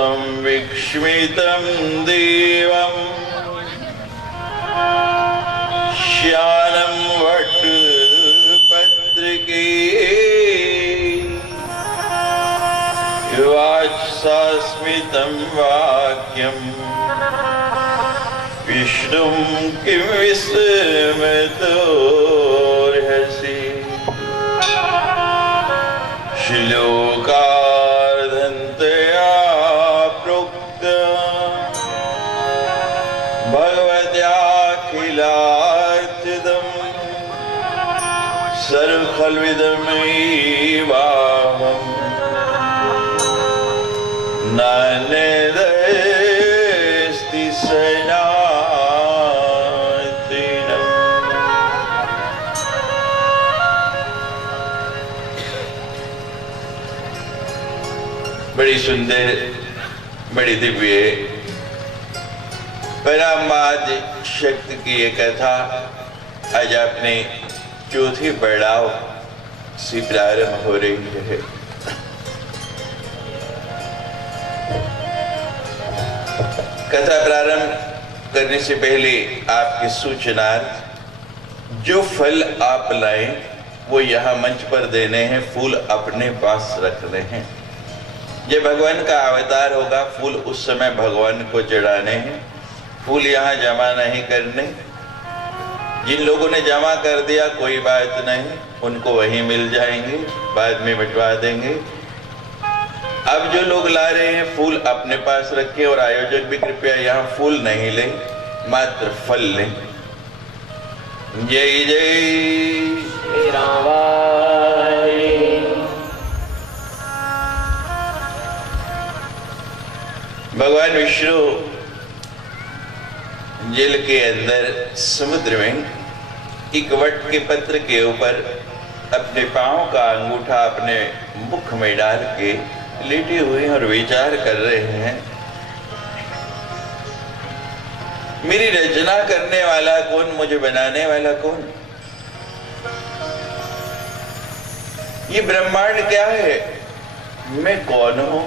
संविक्ष्मितं देवं श्यानं वटपत्रिके वाक्स्मितं वाक्यं विष्णुं किं विस्मृतोऽर्हसि श्लोकार्धन्तया प्रोक्त भगवत्याखिलार्थितं सर्वखल्विदमेवाहम् नान्यदस्ति सनातनम्। बड़ी सुंदर, बड़ी दिव्य परामाद शक्ति की ये कथा आज अपने चौथी पड़ाव से प्रारंभ हो रही है। कथा प्रारंभ करने से पहले आपकी सूचना, जो फल आप लाएं वो यहाँ मंच पर देने हैं, फूल अपने पास रखने हैं। जब भगवान का अवतार होगा फूल उस समय भगवान को चढ़ाने हैं, फूल यहाँ जमा नहीं करने। जिन लोगों ने जमा कर दिया कोई बात नहीं, उनको वहीं मिल जाएंगे, बाद में बंटवा देंगे। अब जो लोग ला रहे हैं फूल अपने पास रखें और आयोजक भी कृपया यहाँ फूल नहीं लें, मात्र फल लें। जय जय भगवान विष्णु जल के अंदर समुद्र में एक वट के पत्र के ऊपर अपने पांव का अंगूठा अपने मुख में डाल के लेटे हुए और विचार कर रहे हैं, मेरी रचना करने वाला कौन, मुझे बनाने वाला कौन? ये ब्रह्मांड क्या है, मैं कौन हूं?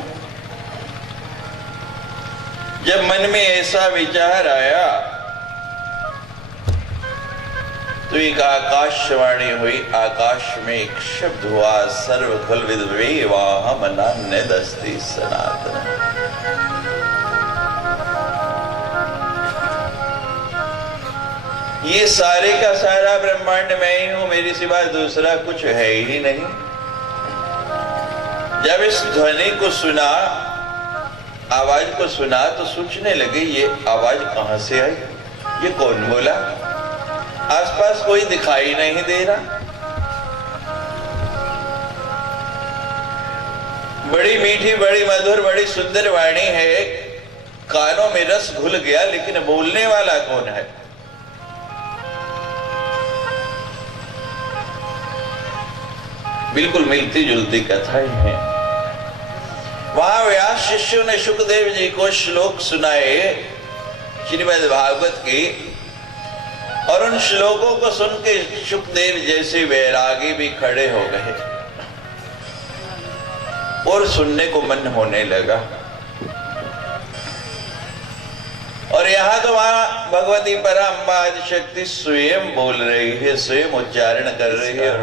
जब मन में ऐसा विचार आया तो एक आकाशवाणी हुई, आकाश में एक शब्द हुआ, सर्वखल्विदमेवाहम् नान्यदस्ति सनातनम्। ये सारे का सारा ब्रह्मांड मैं ही हूं, मेरे सिवा दूसरा कुछ है ही नहीं। जब इस ध्वनि को सुना, आवाज को सुना तो सोचने लगे ये आवाज कहां से आई, ये कौन बोला? आसपास कोई दिखाई नहीं दे रहा। बड़ी मीठी, बड़ी मधुर, बड़ी सुंदर वाणी है, कानों में रस घुल गया, लेकिन बोलने वाला कौन है? बिल्कुल मिलती जुलती कथाएं हैं। वहां व्यास शिष्यों ने शुकदेव जी को श्लोक सुनाए श्रीमद् भागवत के, और उन श्लोकों को सुन के शुकदेव जैसे वैरागी भी खड़े हो गए और सुनने को मन होने लगा। और यहाँ तो वहां भगवती पराम्बा शक्ति स्वयं बोल रही है, स्वयं उच्चारण कर रही है। और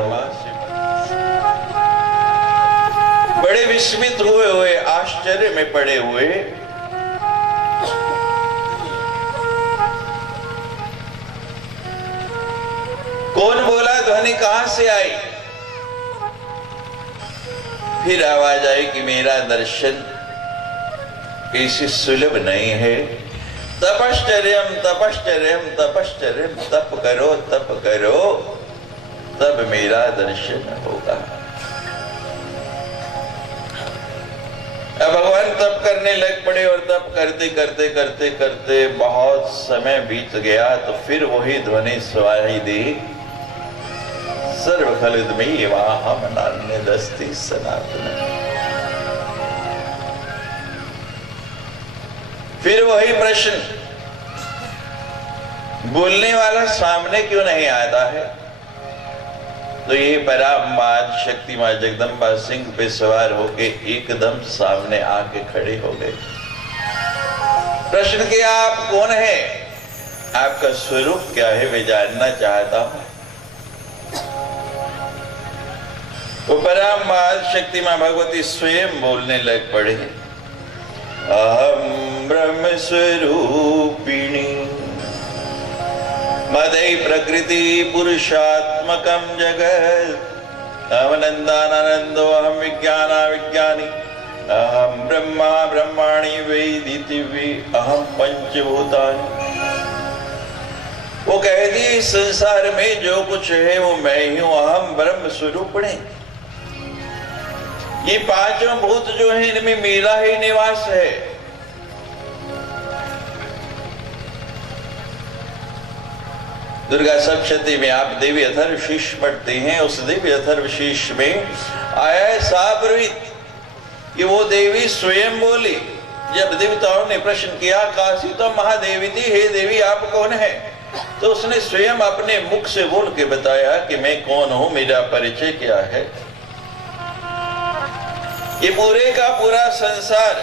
बड़े विस्मित हुए आश्चर्य में पड़े हुए कौन बोला, ध्वनि कहां से आई? फिर आवाज आई कि मेरा दर्शन ऐसी सुलभ नहीं है। तपश्चर्यम तपश्चर्यम तपश्चर्यम, तप करो तब मेरा दर्शन होगा। अब भगवान तप करने लग पड़े और तप करते करते करते करते बहुत समय बीत गया तो फिर वही ध्वनि सुनाई दी, सर्वखल्विदमेवाहम् नान्यदस्ति सनातनम्। फिर वही प्रश्न, बोलने वाला सामने क्यों नहीं आता है? तो ये परामाद शक्ति मां जगदम्बा सिंह पे सवार होके एकदम सामने आके खड़े हो गए। प्रश्न किया आप कौन है, आपका स्वरूप क्या है, वे जानना चाहता हूं। तो परम शक्ति मां भगवती स्वयं बोलने लग पड़े, अहम ब्रह्म स्वरूपिणी मदई प्रकृति पुरुषात्मकम जगत अवनंदानंदो अहम विज्ञाना विज्ञानी अहम ब्रह्मा ब्रह्माणि वेदिति वे अहम पंचभूतानि। वो कहती है इस संसार में जो कुछ है वो मैं ही हूं, अहम ब्रह्म स्वरूपिणी। ये पांचों भूत जो है इनमें मेरा ही निवास है। दुर्गा सप्तशती में आप देवी अथर्व शीर्ष पढ़ते हैं, उस देवी अथर्व शीर्ष में आया है साब्रवीत कि वो देवी स्वयं बोली। जब देवताओं ने प्रश्न किया काशी तो महादेवी थी, हे देवी आप कौन है, तो उसने स्वयं अपने मुख से बोल के बताया कि मैं कौन हूं, मेरा परिचय क्या है। ये पूरे का पूरा संसार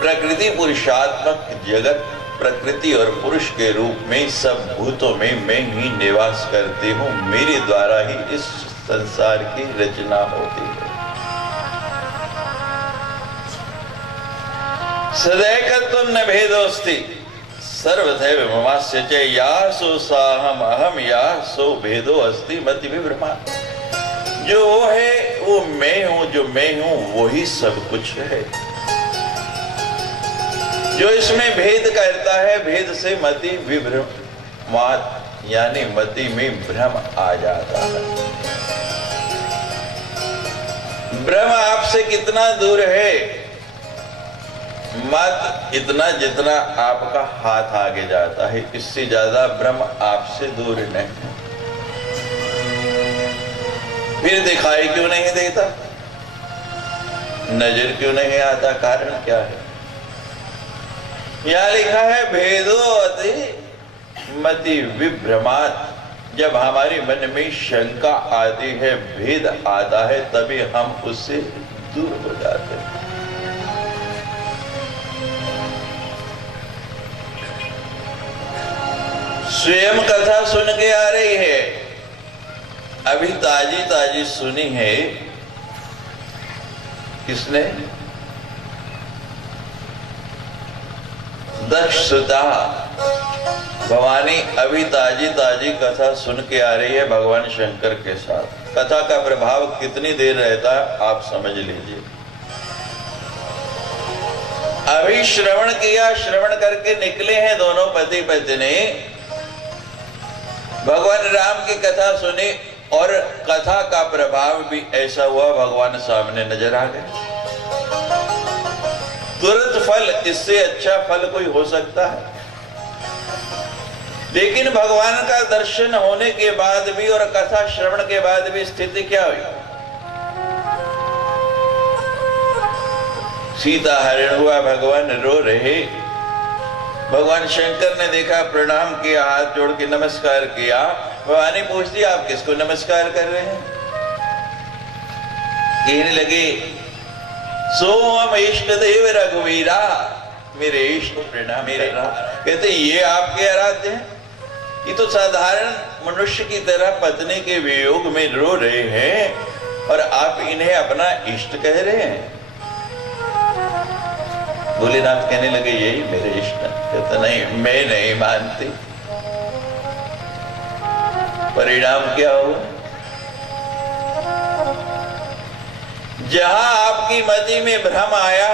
प्रकृति पुरुषात्मक जगत, प्रकृति और पुरुष के रूप में सब भूतों में मैं ही निवास करती हूं, मेरे द्वारा ही इस संसार की रचना होती है। सदैकत्वं न भेदोस्ति सर्वथैव ममास्य च यासो साहम अहम यासो भेदो अस्ति मति विभ्रमा। जो वो है वो मैं हूं, जो मैं हूं वही सब कुछ है। जो इसमें भेद करता है, भेद से मति विभ्रमात यानी मति में भ्रम आ जाता है। भ्रम आपसे कितना दूर है, मत इतना जितना आपका हाथ आगे जाता है, इससे ज्यादा भ्रम आपसे दूर नहीं। फिर दिखाई क्यों नहीं देता, नजर क्यों नहीं आता, कारण क्या है? यहां लिखा है भेदो अति मति विभ्रमात। जब हमारे मन में शंका आती है, भेद आता है, तभी हम उससे दूर हो जाते हैं। स्वयं कथा सुन के आ रही है, अभी ताजी ताजी सुनी है। किसने? दक्षता भवानी अभी ताजी ताजी कथा सुन के आ रही है भगवान शंकर के साथ। कथा का प्रभाव कितनी देर रहता है आप समझ लीजिए। अभी श्रवण किया, श्रवण करके निकले हैं दोनों पति पत्नी, भगवान राम की कथा सुनी और कथा का प्रभाव भी ऐसा हुआ, भगवान सामने नजर आ गए। तुरंत फल, इससे अच्छा फल कोई हो सकता है? लेकिन भगवान का दर्शन होने के बाद भी और कथा श्रवण के बाद भी स्थिति क्या हुई? सीता हरण हुआ, भगवान रो रहे। भगवान शंकर ने देखा, प्रणाम किया, हाथ जोड़ के नमस्कार किया। भवानी पूछती आप किसको नमस्कार कर रहे हैं? कहने लगे सोम इष्ट देव रघुवीरा, मेरे इष्ट प्रणाम मेरे। कहते ये आपके आराध्य हैं? ये तो साधारण मनुष्य की तरह पत्नी के वियोग में रो रहे हैं और आप इन्हें अपना इष्ट कह रहे हैं। भोलेनाथ कहने लगे यही मेरे इष्ट। कहते नहीं, मैं नहीं मानती। परिणाम क्या हुआ? जहां आपकी मति में भ्रम आया,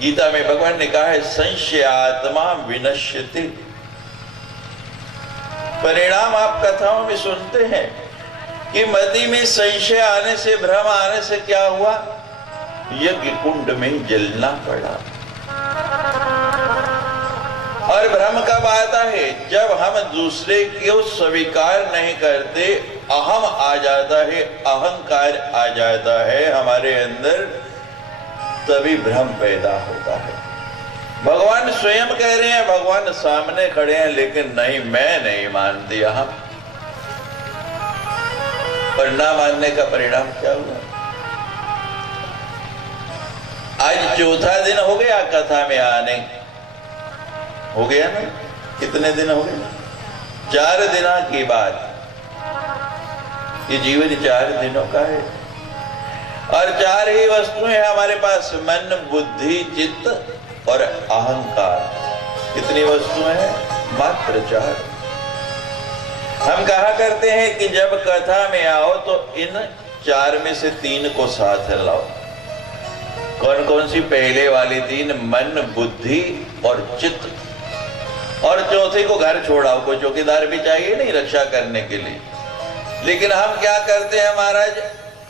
गीता में भगवान ने कहा है संशयात्मा विनश्यति। परिणाम आप कथाओं में सुनते हैं कि मति में संशय आने से, भ्रम आने से क्या हुआ? यज्ञ कुंड में जलना पड़ा। और भ्रम कब आता है? जब हम दूसरे को स्वीकार नहीं करते, अहम आ जाता है, अहंकार आ जाता है हमारे अंदर, तभी भ्रम पैदा होता है। भगवान स्वयं कह रहे हैं, भगवान सामने खड़े हैं, लेकिन नहीं, मैं नहीं मानती। हम पर ना मानने का परिणाम क्या हुआ? आज चौथा दिन हो गया कथा में आने, हो गया ना? कितने दिन हो गए? 4 दिनों की बात। ये जीवन 4 दिनों का है और 4 ही वस्तुएं हैं हमारे पास, मन, बुद्धि, चित्त और अहंकार। कितनी वस्तुएं हैं? मात्र 4। हम कहा करते हैं कि जब कथा में आओ तो इन 4 में से 3 को साथ लाओ। कौन कौन सी? पहले वाली 3, मन, बुद्धि और चित्त, और चौथे को घर छोड़ाओ। कोई चौकीदार भी चाहिए नहीं रक्षा करने के लिए, लेकिन हम क्या करते हैं महाराज?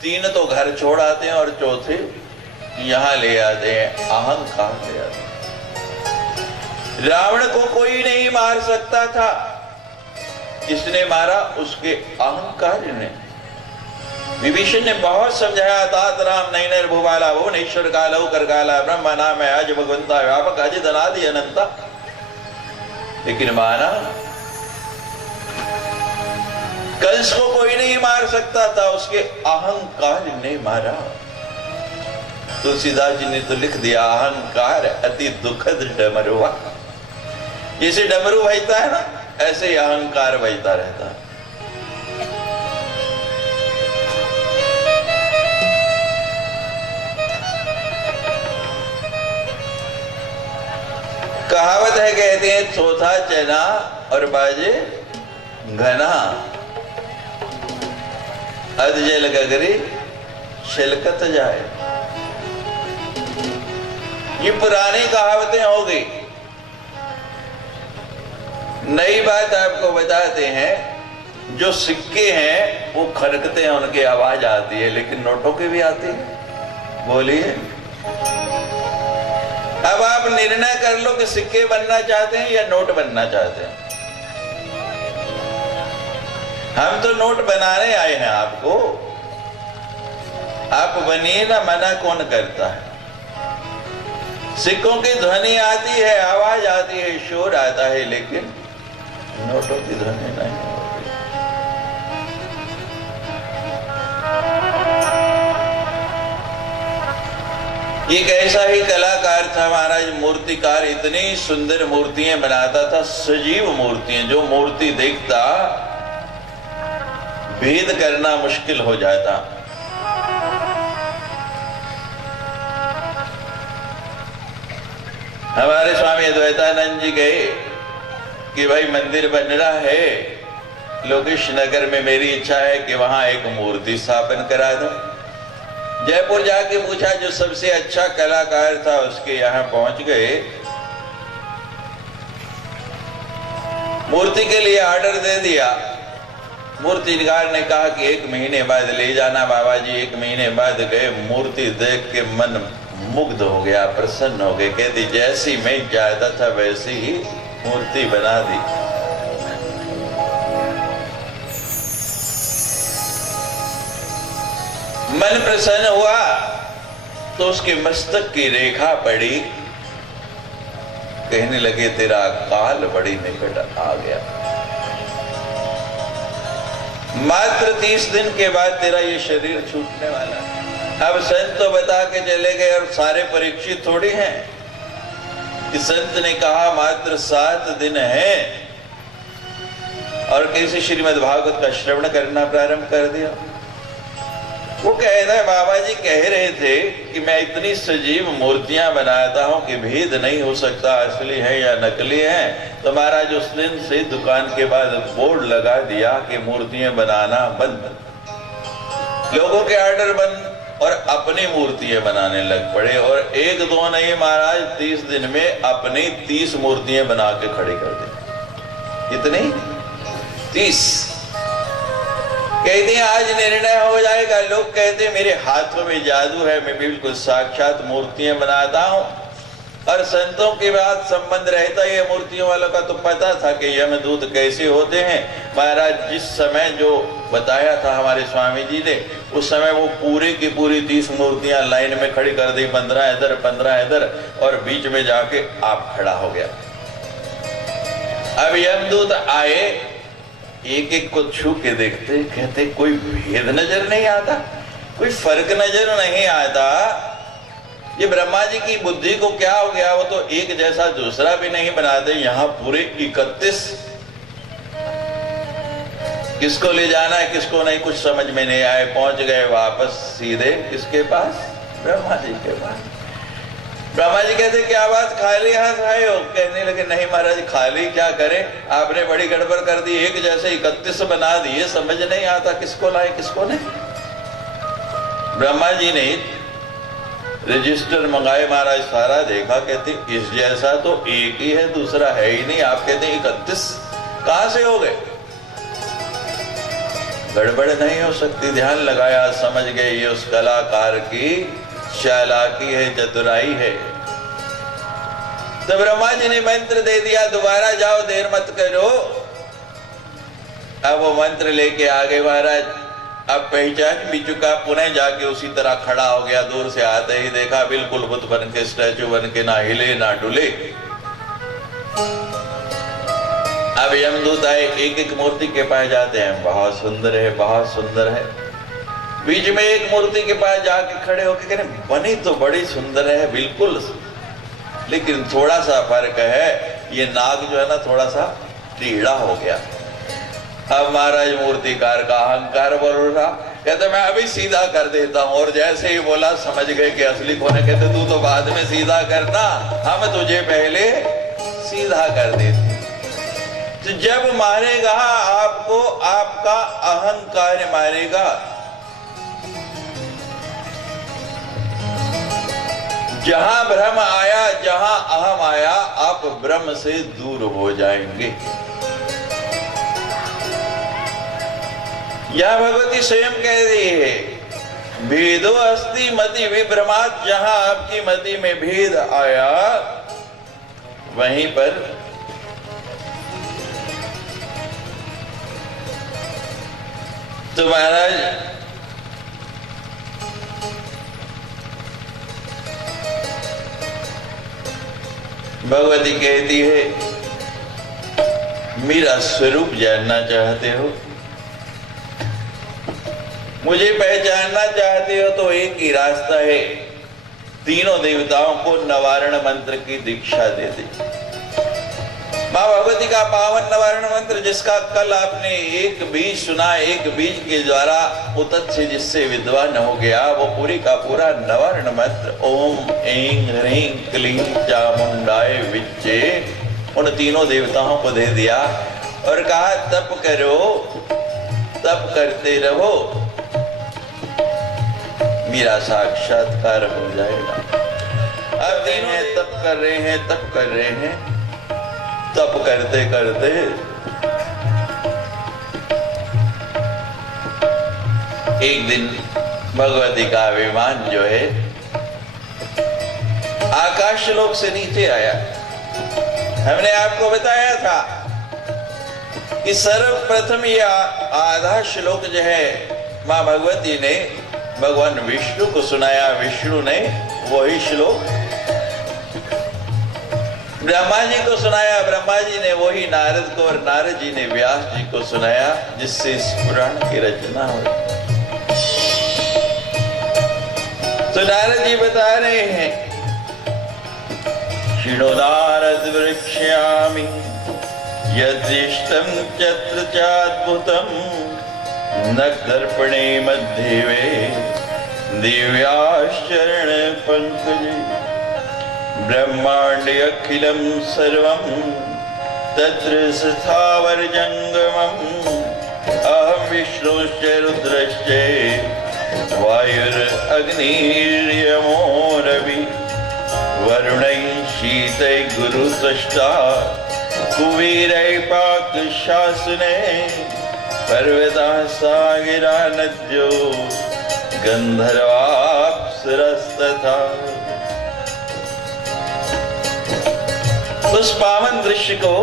3 तो घर छोड़ आते हैं और चौथे यहां ले आते हैं, अहंकार ले आते हैं। रावण को कोई नहीं मार सकता था, किसने मारा? उसके अहंकार ने। विभीषण ने बहुत समझाया, तात राम नैनर भुवाला भुवनेश्वर कालौ कर काला ब्रह्म नाम है आज भगवंता व्यापक अजित अनादि अनंता, लेकिन माना। कंस को कोई नहीं मार सकता था, उसके अहंकार ने मारा। तुलसीदास जी ने तो लिख दिया, अहंकार अति दुखद डमरुआ। जैसे डमरू बजता है ना, ऐसे ही अहंकार बजता रहता है। कहावत है, कहते हैं चौथा चना और बाजे घना, अध जल गगरी छिलकत जाए। ये पुरानी कहावतें हो गई। नई बात आपको बताते हैं, जो सिक्के हैं वो खड़कते हैं, उनकी आवाज आती है, लेकिन नोटों की भी आती है। बोलिए, अब आप निर्णय कर लो कि सिक्के बनना चाहते हैं या नोट बनना चाहते हैं। हम तो नोट बनाने आए हैं आपको, आप बनिए ना, मना कौन करता है? सिक्कों की ध्वनि आती है, आवाज आती है, शोर आता है, लेकिन नोटों की ध्वनि नहीं होती। एक ऐसा ही कलाकार था महाराज, मूर्तिकार। इतनी सुंदर मूर्तियां बनाता था, सजीव मूर्तियां, जो मूर्ति देखता भेद करना मुश्किल हो जाता। हमारे स्वामी अद्वैतानंद जी गए कि भाई मंदिर बन रहा है लोकेश नगर में, मेरी इच्छा है कि वहां एक मूर्ति स्थापन करा दो। जयपुर जाके पूछा, जो सबसे अच्छा कलाकार था उसके यहाँ पहुंच गए। मूर्ति के लिए ऑर्डर दे दिया। मूर्तिकार ने कहा कि 1 महीने बाद ले जाना। बाबा जी 1 महीने बाद गए, मूर्ति देख के मन मुग्ध हो गया, प्रसन्न हो गए। कहती, जैसी मैं चाहता था वैसी ही मूर्ति बना दी। मन प्रसन्न हुआ तो उसके मस्तक की रेखा पड़ी। कहने लगे, तेरा काल बड़ी निकट आ गया। मात्र 30 दिन के बाद तेरा ये शरीर छूटने वाला है। अब संत तो बता के चले गए, और सारे परीक्षित थोड़ी हैं कि संत ने कहा मात्र 7 दिन है और कैसे श्रीमद् भागवत का श्रवण करना प्रारंभ कर दिया। वो कहता है, बाबा जी कह रहे थे कि मैं इतनी सजीव मूर्तियां बनाता हूं कि भेद नहीं हो सकता असली है या नकली है। तो महाराज उस दिन से दुकान के बाद बोर्ड लगा दिया कि मूर्तियां बनाना बंद। लोगों के ऑर्डर बंद और अपनी मूर्तियां बनाने लग पड़े। और 1-2 नहीं महाराज, 30 दिन में अपनी 30 मूर्तियां बना के खड़ी कर दी। कितनी? 30। कहते हैं आज निर्णय हो जाएगा। लोग कहते हैं मेरे हाथों में जादू है, मैं बिल्कुल साक्षात मूर्तियां बनाता हूं। और संतों के बाद संबंध रहता है मूर्तियों वालों का। तो पता था कि यमदूत कैसे होते हैं। महाराज जिस समय जो बताया था हमारे स्वामी जी ने, उस समय वो पूरी की पूरी 30 मूर्तियां लाइन में खड़ी कर दी, 15 इधर 15 इधर, और बीच में जाके आप खड़ा हो गया। अब यमदूत आए, एक एक को छू के देखते, कहते कोई भेद नजर नहीं आता, कोई फर्क नजर नहीं आता। ये ब्रह्मा जी की बुद्धि को क्या हो गया, वो तो एक जैसा दूसरा भी नहीं बनाते, यहां पूरे 31 किसको ले जाना है किसको नहीं कुछ समझ में नहीं आए, पहुंच गए वापस सीधे किसके पास, ब्रह्मा जी के पास। ब्रह्मा जी कहते क्या बात खाली हाथ आए हो, कहने लगे नहीं महाराज खाली क्या करें, आपने बड़ी गड़बड़ कर दी, एक जैसे 31 बना दिए, समझ नहीं आता किसको लाए किसको नहीं। ब्रह्मा जी ने रजिस्टर मंगाए महाराज, सारा देखा, कहते इस जैसा तो एक ही है दूसरा है ही नहीं, आप कहते 31 कहां से हो गए, गड़बड़ नहीं हो सकती। ध्यान लगाया, समझ गए ये उस कलाकार की चालाकी है, चतुराई है। तो ब्रह्मा जी ने मंत्र दे दिया, दोबारा जाओ देर मत करो। अब वो मंत्र लेके आ गए महाराज, अब पहचान भी चुका, पुनः जाके उसी तरह खड़ा हो गया, दूर से आते ही देखा बिल्कुल बुद्ध बन के, स्टैचू बन के, ना हिले ना डुले। अब यमदूत आए, एक एक मूर्ति के पास जाते हैं, बहुत सुंदर है बहुत सुंदर है। बीच में एक मूर्ति के पास जाके खड़े होकर कह रहे बनी तो बड़ी सुंदर है बिल्कुल, लेकिन थोड़ा सा फर्क है, ये नाग जो है ना थोड़ा सा टेढ़ा हो गया। अब महाराज मूर्तिकार का अहंकार बोल रहा, कहते मैं अभी सीधा कर देता हूं, और जैसे ही बोला समझ गए कि असली कौन है। कहते तू तो बाद में सीधा करना, हम तुझे पहले सीधा कर देते। तो जब मारेगा आपको आपका अहंकार मारेगा, जहां भ्रम आया जहां अहम आया, आप ब्रह्म से दूर हो जाएंगे। यह भगवती स्वयं कह रही है, भेदो अस्ति मति विभ्रमात्, जहां आपकी मति में भेद आया वहीं पर तो महाराज भगवती कहती है मेरा स्वरूप जानना चाहते हो, मुझे पहचानना चाहते हो, तो एक ही रास्ता है, तीनों देवताओं को नवारण मंत्र की दीक्षा दे दी। मां भगवती का पावन नवारण मंत्र, जिसका कल आपने एक बीज सुना, एक बीज के द्वारा उतत से जिससे विद्वान हो गया, वो पूरी का पूरा नवारण मंत्र ओम ऐं ह्रीं क्लीं चामुंडाय विच्चे, उन तीनों देवताओं को दे दिया और कहा तप करो, तप करते रहो, मेरा साक्षात्कार हो जाएगा। अब तीनों तप कर रहे हैं, तप कर रहे हैं, तप करते करते एक दिन भगवती का विमान जो है आकाश लोक से नीचे आया। हमने आपको बताया था कि सर्वप्रथम यह आधा श्लोक जो है मां भगवती ने भगवान विष्णु को सुनाया, विष्णु ने वही श्लोक ब्रह्मा जी को सुनाया, ब्रह्मा जी ने वही नारद को, और नारद जी ने व्यास जी को सुनाया, जिससे इस पुराण की रचना हुई। तो नारद जी बता रहे हैं, शृणु नारद वृक्ष्यामि यदिष्टं चत्र चाद्भुतं न दर्पणे मध्यवे दिव्याश्चरण पंकजे ब्रह्मांडे अखिलं सर्वं तत्र स्थावर जंगमम् अहं विष्णुश्च रुद्रश्च वायुरग्निर्यमो रवि वरुणैः शीतैः गुरुस्रष्टा कुबेरैः पाकशासने पर्वताः सागरा नद्यो गंधर्वाप्सरस्तथा। उस पावन दृश्य को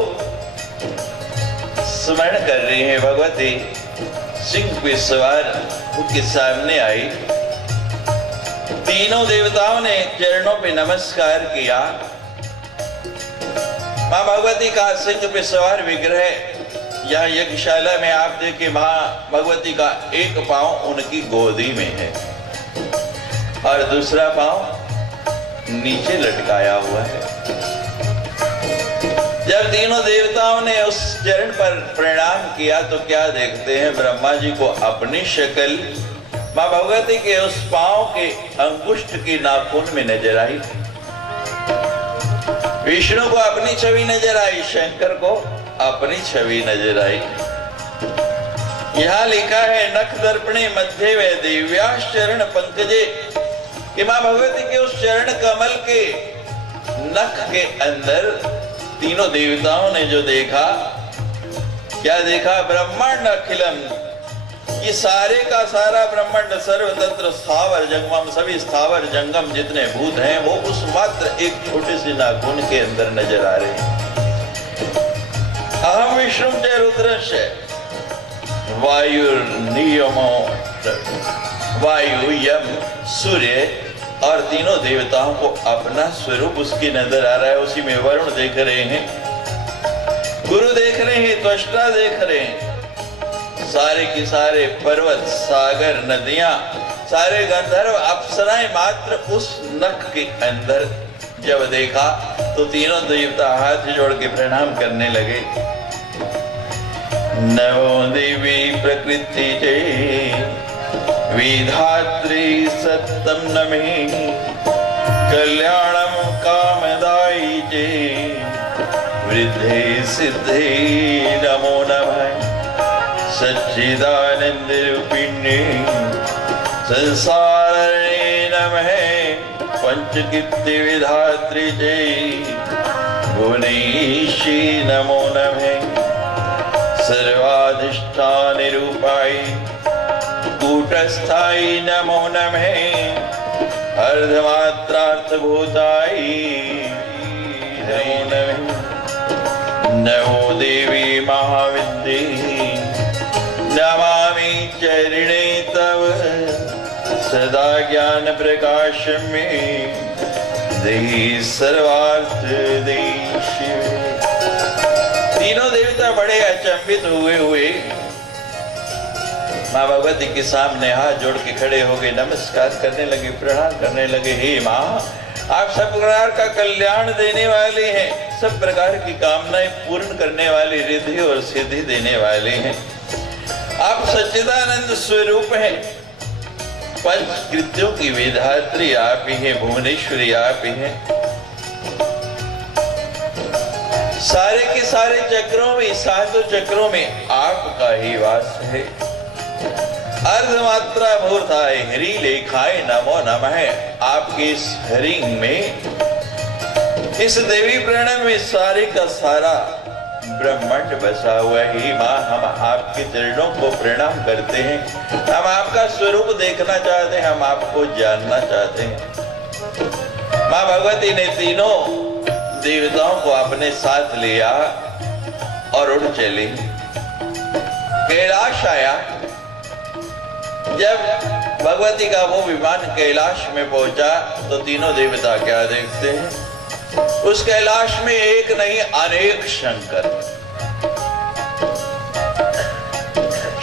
स्मरण कर रही है भगवती, सिंह पे सवार उनके सामने आई, तीनों देवताओं ने चरणों पे नमस्कार किया। मां भगवती का सिंह पे सवार विग्रह यहाँ यज्ञशाला में आप देखे, मां भगवती का एक पांव उनकी गोदी में है और दूसरा पांव नीचे लटकाया हुआ है। जब तीनों देवताओं ने उस चरण पर प्रणाम किया तो क्या देखते हैं, ब्रह्मा जी को अपनी शक्ल मां भगवती के उस पांव के अंगुष्ठ की नाखून में नजर आई, विष्णु को अपनी छवि नजर आई, शंकर को अपनी छवि नजर आई। यहां लिखा है नख दर्पणे मध्य वे दिव्याश चरण पंकजे, कि मां भगवती के उस चरण कमल के नख के अंदर तीनों देवताओं ने जो देखा, क्या देखा, ब्रह्मांड अखिलम, ये सारे का सारा ब्रह्मांड सर्वतंत्र स्थावर जंगम, सभी स्थावर जंगम जितने भूत हैं वो उस मात्र एक छोटे से नाखून के अंदर नजर आ रहे हैं। अहम विष्णु च रुद्रश्च वायु नियमो, वायु यम सूर्य और तीनों देवताओं को अपना स्वरूप उसकी नजर आ रहा है। उसी में वरुण देख रहे हैं, गुरु देख रहे हैं, त्वष्टा देख रहे हैं, सारे के सारे पर्वत सागर नदियां सारे गंधर्व अप्सराएं मात्र उस नख के अंदर जब देखा तो तीनों देवता हाथ जोड़ के प्रणाम करने लगे। नमो देवी प्रकृति जय विधात्री सत्यम नमे कल्याणम कामदायी जय वृद्धे सिद्धे नमो नमः सच्चिदानंद रूपिणे संसारणे नमः पंचकीर्ति विधात्री जय भुवनेशी नमो नमः सर्वाधिष्ठान रूपाय कूटस्थाई नमो नमः अर्धमात्रार्थ भूताय नमो नमः नमो देवी महाविद्ये नमामि चरणे तव सदा ज्ञान प्रकाश में देहि सर्वार्थ दे शिव। तीनों देवता बड़े अचंभित हुए मां भगवती के सामने हाथ जोड़ के खड़े हो गए, नमस्कार करने लगे, प्रणाम करने लगे। हे मां, आप सब प्रकार का कल्याण देने वाले हैं, सब प्रकार की कामनाएं पूर्ण करने वाली, रिद्धि और सिद्धि देने वाले हैं। आप सच्चिदानंद स्वरूप हैं, पंच कृत्यों की विधात्री आप ही हैं, भुवनेश्वरी आप ही हैं। सारे के सारे चक्रों में, सातों चक्रों में आपका ही वास है। अर्धमात्रा भूताय हरि लेखाय नमो नमः, आपके इस हरि में, इस देवी प्रणव में सारे का सारा ब्रह्मांड बसा हुआ है। माँ, हम आपके चरणों को प्रणाम करते हैं, हम आपका स्वरूप देखना चाहते हैं, हम आपको जानना चाहते हैं। माँ भगवती ने तीनों देवताओं को अपने साथ लिया और उड़ चली। कैलाश आया। जब भगवती का वो विमान कैलाश में पहुंचा तो तीनों देवता क्या देखते हैं, उस कैलाश में एक नहीं अनेक शंकर।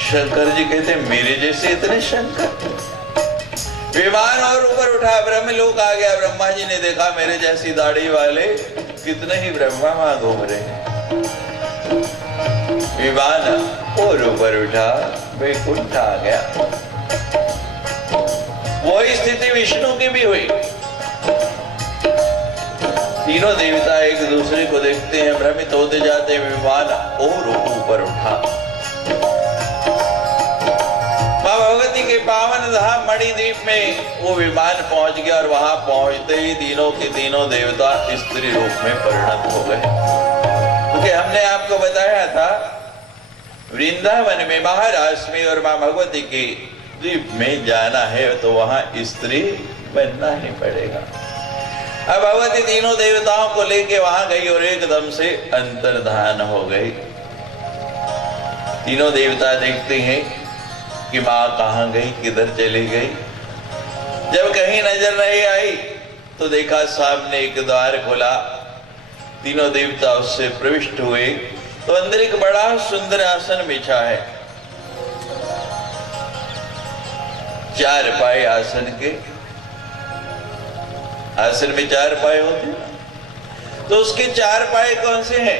शंकर जी कहते मेरे जैसे इतने शंकर। विमान और ऊपर उठा, ब्रह्मलोक आ गया। ब्रह्मा जी ने देखा मेरे जैसी दाढ़ी वाले कितने ही ब्रह्मा वहां घूम रहे हैं। विमान और ऊपर उठा, वैकुंठ आ गया। वही स्थिति विष्णु की भी हुई। तीनों देवता एक दूसरे को देखते हैं, भ्रमित होते जाते हैं। विमान और ऊपर उठा, मां भगवती के पावन धाम मणिद्वीप में वो विमान पहुंच गया और वहां पहुंचते ही तीनों के तीनों देवता स्त्री रूप में परिणत हो गए। क्योंकि हमने आपको बताया था वृंदावन में, महाराष्ट्र में और मां भगवती के द्वीप में जाना है तो वहां स्त्री बनना ही पड़ेगा। अब भगवती तीनों देवताओं को लेके वहां गई और एकदम से अंतर्धान हो गई। तीनों देवता देखते हैं कि मां कहां गई, किधर चली गई। जब कहीं नजर नहीं आई तो देखा सामने एक द्वार खुला। तीनों देवता उससे प्रविष्ट हुए तो अंदर एक बड़ा सुंदर आसन बिछा है। 4 पाए आसन के, आसन में 4 पाए होते हैं, तो उसके 4 पाए कौन से हैं?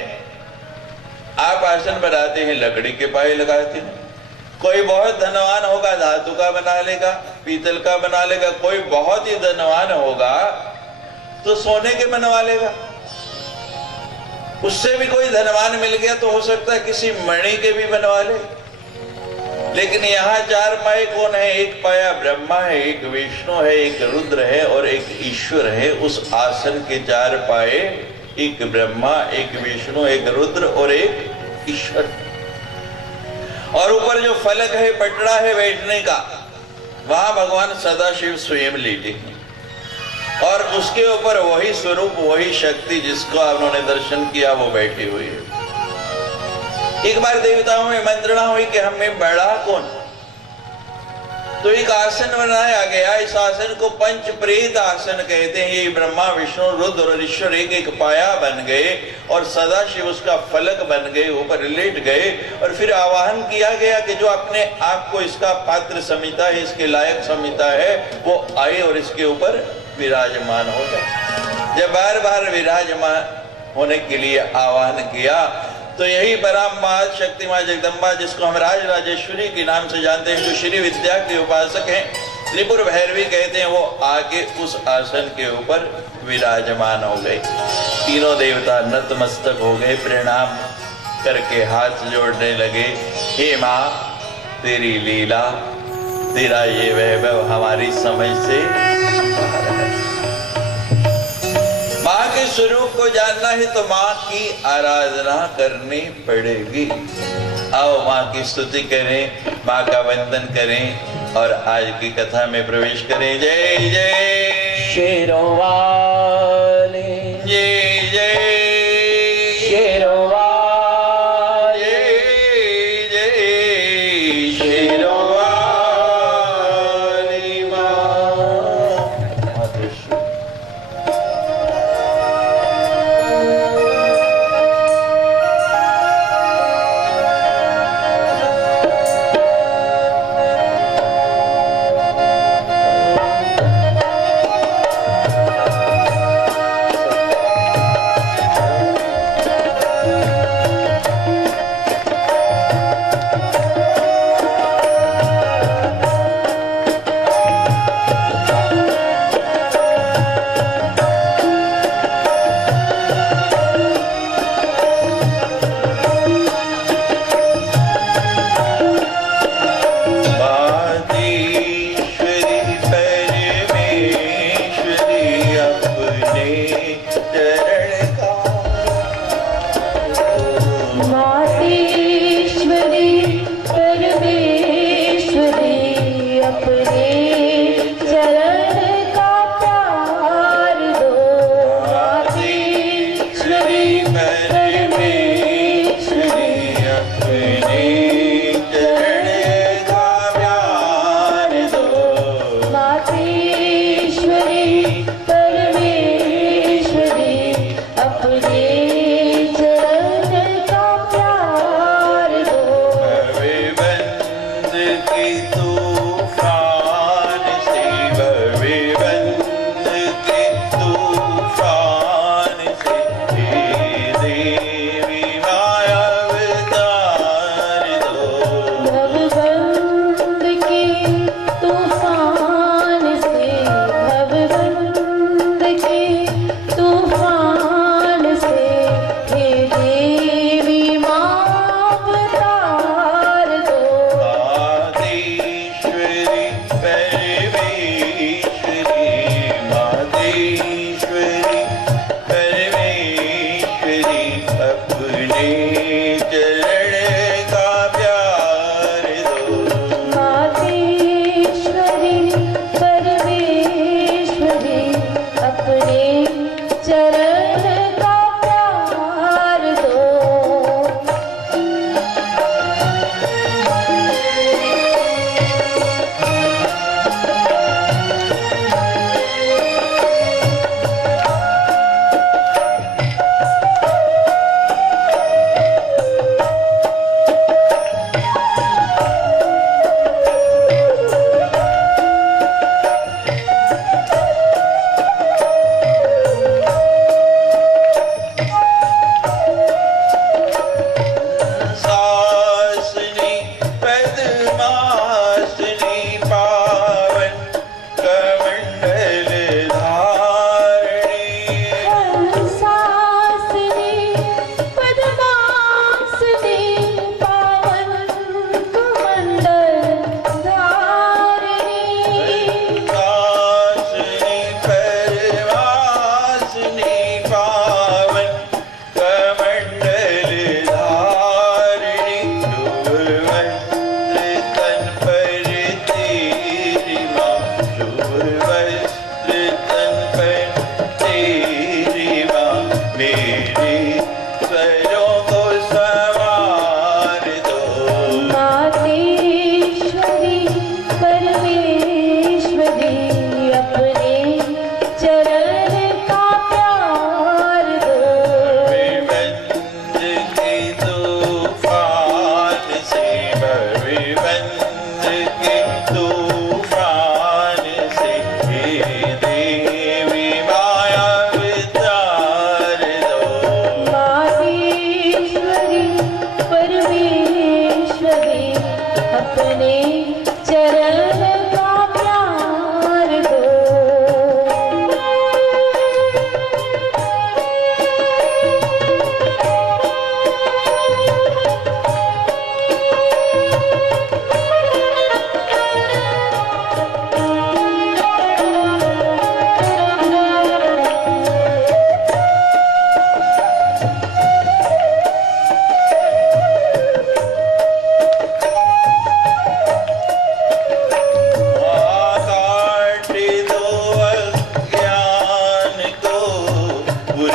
आप आसन बनाते हैं, लकड़ी के पाए लगाते हैं। कोई बहुत धनवान होगा, धातु का बना लेगा, पीतल का बना लेगा। कोई बहुत ही धनवान होगा तो सोने के बनवा लेगा। उससे भी कोई धनवान मिल गया तो हो सकता है किसी मणि के भी बनवा ले। लेकिन यहाँ 4 पाए कौन है? एक पाया ब्रह्मा है, एक विष्णु है, एक रुद्र है और एक ईश्वर है। उस आसन के 4 पाए, एक ब्रह्मा, एक विष्णु, एक रुद्र और एक ईश्वर। और ऊपर जो फलक है, पटड़ा है बैठने का, वहां भगवान सदाशिव स्वयं लेटे हैं और उसके ऊपर वही स्वरूप, वही शक्ति जिसको उन्होंने दर्शन किया वो बैठी हुई है। एक बार देवताओं में मंत्रणा हुई कि हमें बड़ा कौन, तो एक आसन बनाया गया। इस आसन को पंच प्रेत आसन कहते हैं। ये ब्रह्मा, विष्णु, रुद्र और ईश्वर एक एक पाया बन गए और सदाशिव उसका फलक बन गए, ऊपर लेट गए। और फिर आवाहन किया गया कि जो अपने आप को इसका पात्र समझता है, इसके लायक समझता है, वो आए और इसके ऊपर विराजमान हो जाए। जब बार बार विराजमान होने के लिए आह्वान किया तो यही परम माँ शक्ति माँ जगदम्बा, जिसको हम राज राजेश्वरी के नाम से जानते हैं, जो श्री विद्या के उपासक हैं, त्रिपुर भैरवी कहते हैं, वो आके उस आसन के ऊपर विराजमान हो गए। तीनों देवता नतमस्तक हो गए, प्रणाम करके हाथ जोड़ने लगे। हे माँ, तेरी लीला, तेरा ये वैभव हमारी समझ से बाहर है। माँ के स्वरूप को जानना है तो माँ की आराधना करनी पड़ेगी। आओ माँ की स्तुति करें, माँ का वंदन करें और आज की कथा में प्रवेश करें। जय जय शेरों वाले, जय जय शेरों वाले, जय जय शेरों वाली माँ।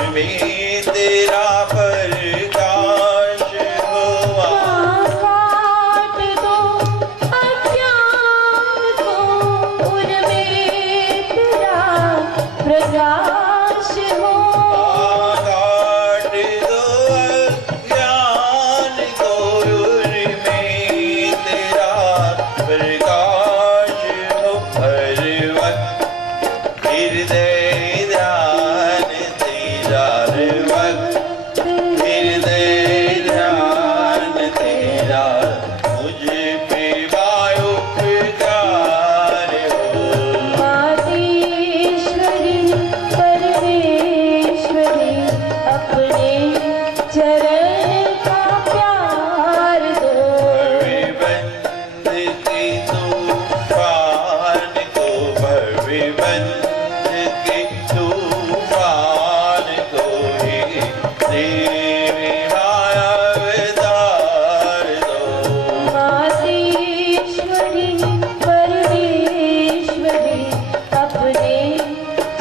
में तेरा प्रकाश हुआ। काट दो अज्ञान को, उनमें तेरा प्रकाश हो। काट दो अज्ञान को, उनमें तेरा प्रकाश हो। हर वक्त हृदय ध्यान तेरा, हर वक्त हृदय ध्यान तेरा, मुझ पे वायुपकार हो। मातेश्वरी परमेश्वरी, अपने चरण का प्यार दो। भविबंध के तूफान को, भविबंध के तूफान को ही देवी माया अवतार दो। मातेश्वरी परमेश्वरी, अपने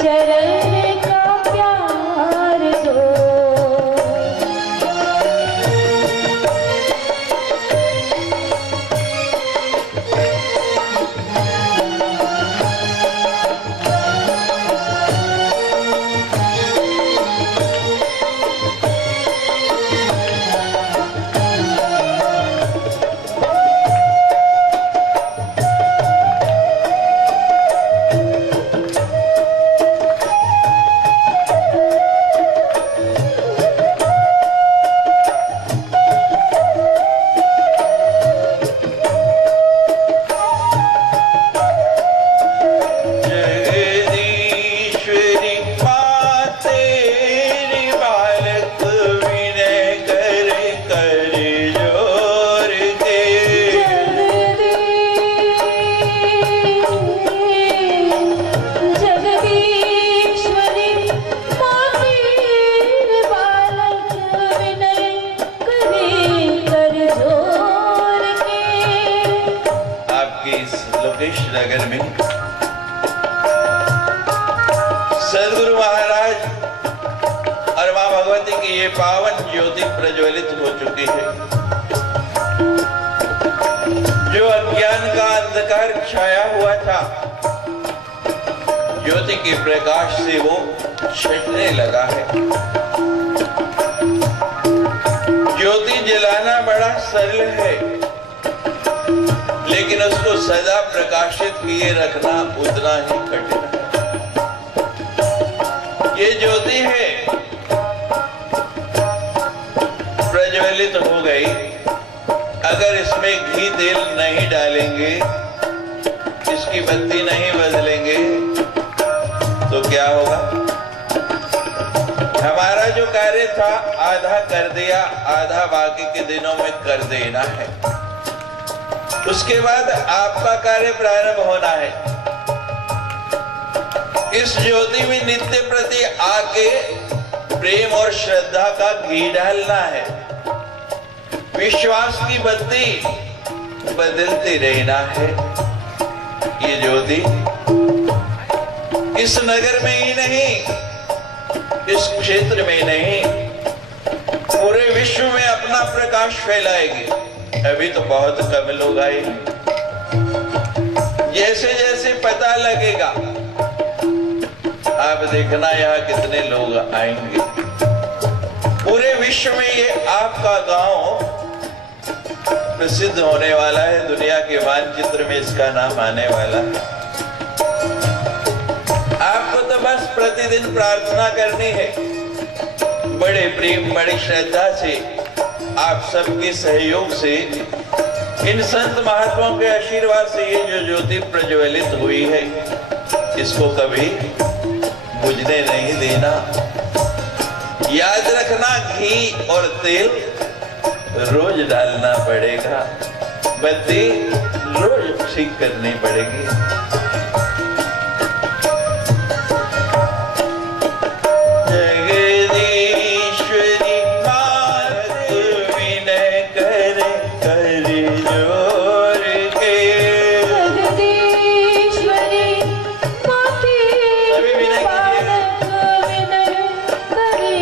चरण का प्यार दो। जगदीश्वरी माँ तेरी बालक विनय कर कर जोर के। जगदीश्वरी माते बालक विनय करे कर जोर के। आपके इस लोकेश नगर में सदगुरु महाराज और मां भगवती की ये पावन ज्योति प्रज्वलित हो चुकी है। जो अज्ञान का अंधकार छाया हुआ था, ज्योति के प्रकाश से वो छटने लगा है। ज्योति जलाना बड़ा सरल है, लेकिन उसको सदा प्रकाशित किए रखना उतना ही कठिन है। ये ज्योति है, प्रज्वलित हो गई। अगर इसमें घी तेल नहीं डालेंगे, इसकी बत्ती नहीं बदलेंगे, तो क्या होगा? हमारा जो कार्य था आधा कर दिया, आधा बाकी के दिनों में कर देना है। उसके बाद आपका कार्य प्रारंभ होना है। इस ज्योति में नित्य प्रति आके प्रेम और श्रद्धा का घी डालना है। विश्वास की बत्ती बदलते रहना है। ये ज्योति इस नगर में ही नहीं, इस क्षेत्र में नहीं, पूरे विश्व में अपना प्रकाश फैलाएगी। अभी तो बहुत कम लोग आए, जैसे जैसे पता लगेगा आप देखना यहाँ कितने लोग आएंगे। पूरे विश्व में ये आपका गांव प्रसिद्ध होने वाला है, दुनिया के मानचित्र में इसका नाम आने वाला है। आपको तो बस प्रतिदिन प्रार्थना करनी है, बड़े प्रेम बड़ी श्रद्धा से, आप सबके सहयोग से, इन संत महात्माओं के आशीर्वाद से ये जो ज्योति प्रज्वलित हुई है, इसको कभी बुझने नहीं देना। याद रखना, घी और तेल रोज डालना पड़ेगा, बत्ती रोज ठीक करनी पड़ेगी। जगदीश्वरी मात विनय करे कर जोर के। जगदीश्वरी माते सभी विनय कीजिए। बालक विनय करे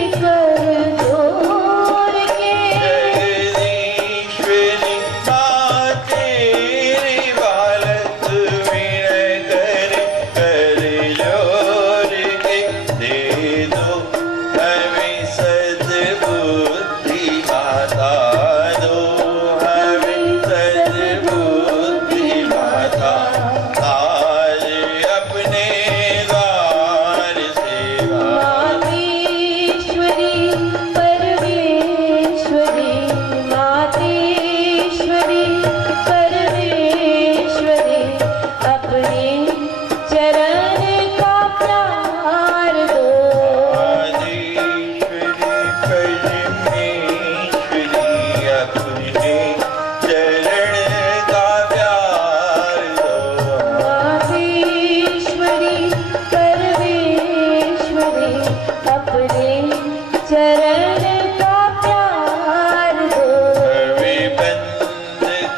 अपने चरण का प्यार दो। भविबंध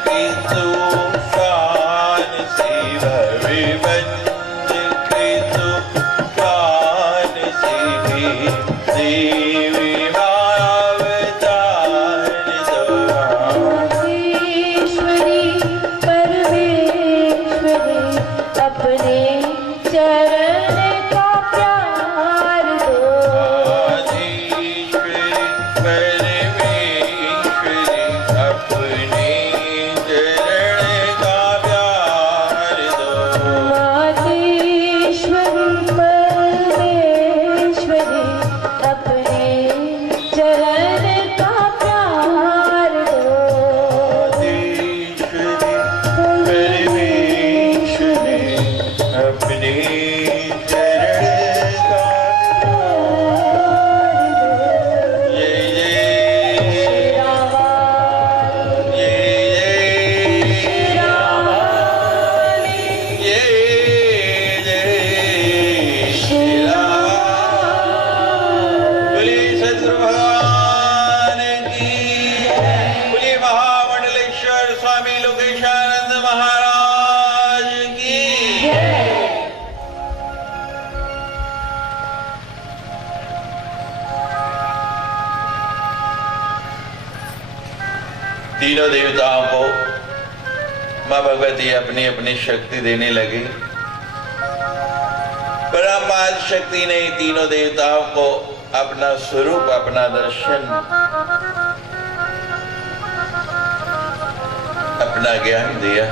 की तूफान सी, भविबंध की तूफान सी, देवी मावतार दो। ईश्वरी परमेश्वरी अपने चरण का प्यार दो। आदिश्वरी परमेश्वरी अपने चरण का प्यार दो। मातेश्वरी परमेश्वरी अपने चरण का प्यार दो। आदिश्वरी परमेश्वरी अपने चरण का ये श्री राम। बोलिए सद्गुरु भगवान की, बोलिए महामंडलेश्वर स्वामी लोकेशानंद महाराज की। तीनों देवताओं को मां भगवती अपनी अपनी शक्ति देने लगी। परमाद शक्ति ने तीनों देवताओं को अपना स्वरूप, अपना दर्शन, अपना ज्ञान दिया।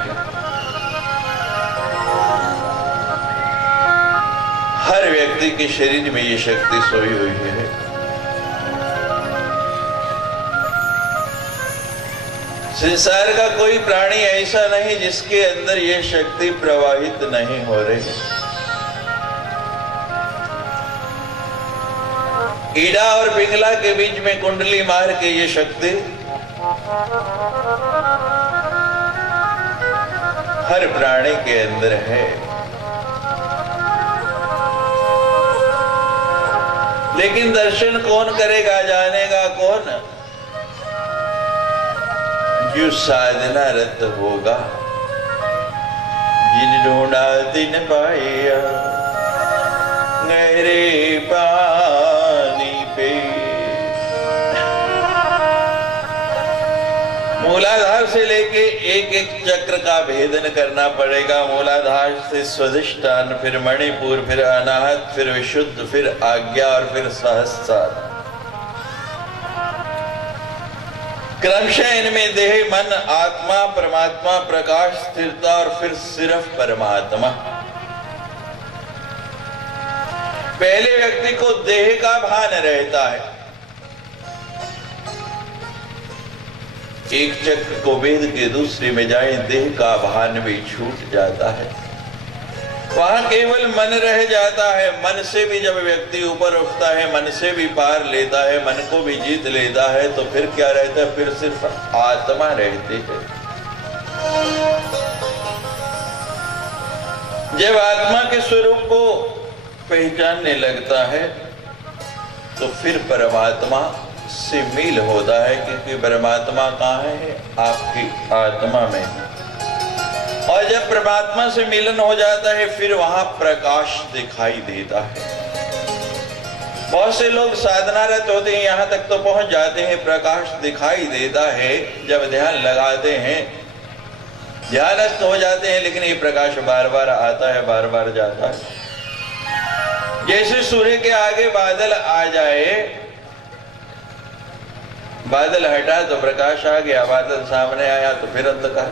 हर व्यक्ति के शरीर में ये शक्ति सोई हुई है। संसार का कोई प्राणी ऐसा नहीं जिसके अंदर ये शक्ति प्रवाहित नहीं हो रही। कीड़ा और पिंगला के बीच में कुंडली मार के ये शक्ति हर प्राणी के अंदर है। लेकिन दर्शन कौन करेगा, जानेगा कौन? जो साधना रत होगा, जिन ढूंढा दिन पाया गहरे पानी पे। मूलाधार से लेके एक एक चक्र का भेदन करना पड़ेगा। मूलाधार से स्वाधिष्ठान, फिर मणिपुर, फिर अनाहत, फिर विशुद्ध, फिर आज्ञा और फिर सहस्रार। क्रमशः इनमें देह, मन, आत्मा, परमात्मा, प्रकाश, स्थिरता और फिर सिर्फ परमात्मा। पहले व्यक्ति को देह का भान रहता है। एक चक्र को भेद के दूसरे में जाए, देह का भान भी छूट जाता है। वहां केवल मन रह जाता है। मन से भी जब व्यक्ति ऊपर उठता है, मन से भी पार लेता है, मन को भी जीत लेता है, तो फिर क्या रहता है? फिर सिर्फ आत्मा रहती है। जब आत्मा के स्वरूप को पहचानने लगता है तो फिर परमात्मा से मिल होता है, क्योंकि परमात्मा कहाँ है? आपकी आत्मा में। और जब परमात्मा से मिलन हो जाता है फिर वहां प्रकाश दिखाई देता है। बहुत से लोग साधनारत होते हैं, यहां तक तो पहुंच जाते हैं, प्रकाश दिखाई देता है। जब ध्यान लगाते हैं, ध्यानस्थ हो जाते हैं, लेकिन ये प्रकाश बार बार आता है, बार बार जाता है। जैसे सूर्य के आगे बादल आ जाए, बादल हटा तो प्रकाश आ गया, बादल सामने आया तो फिर अंधकार।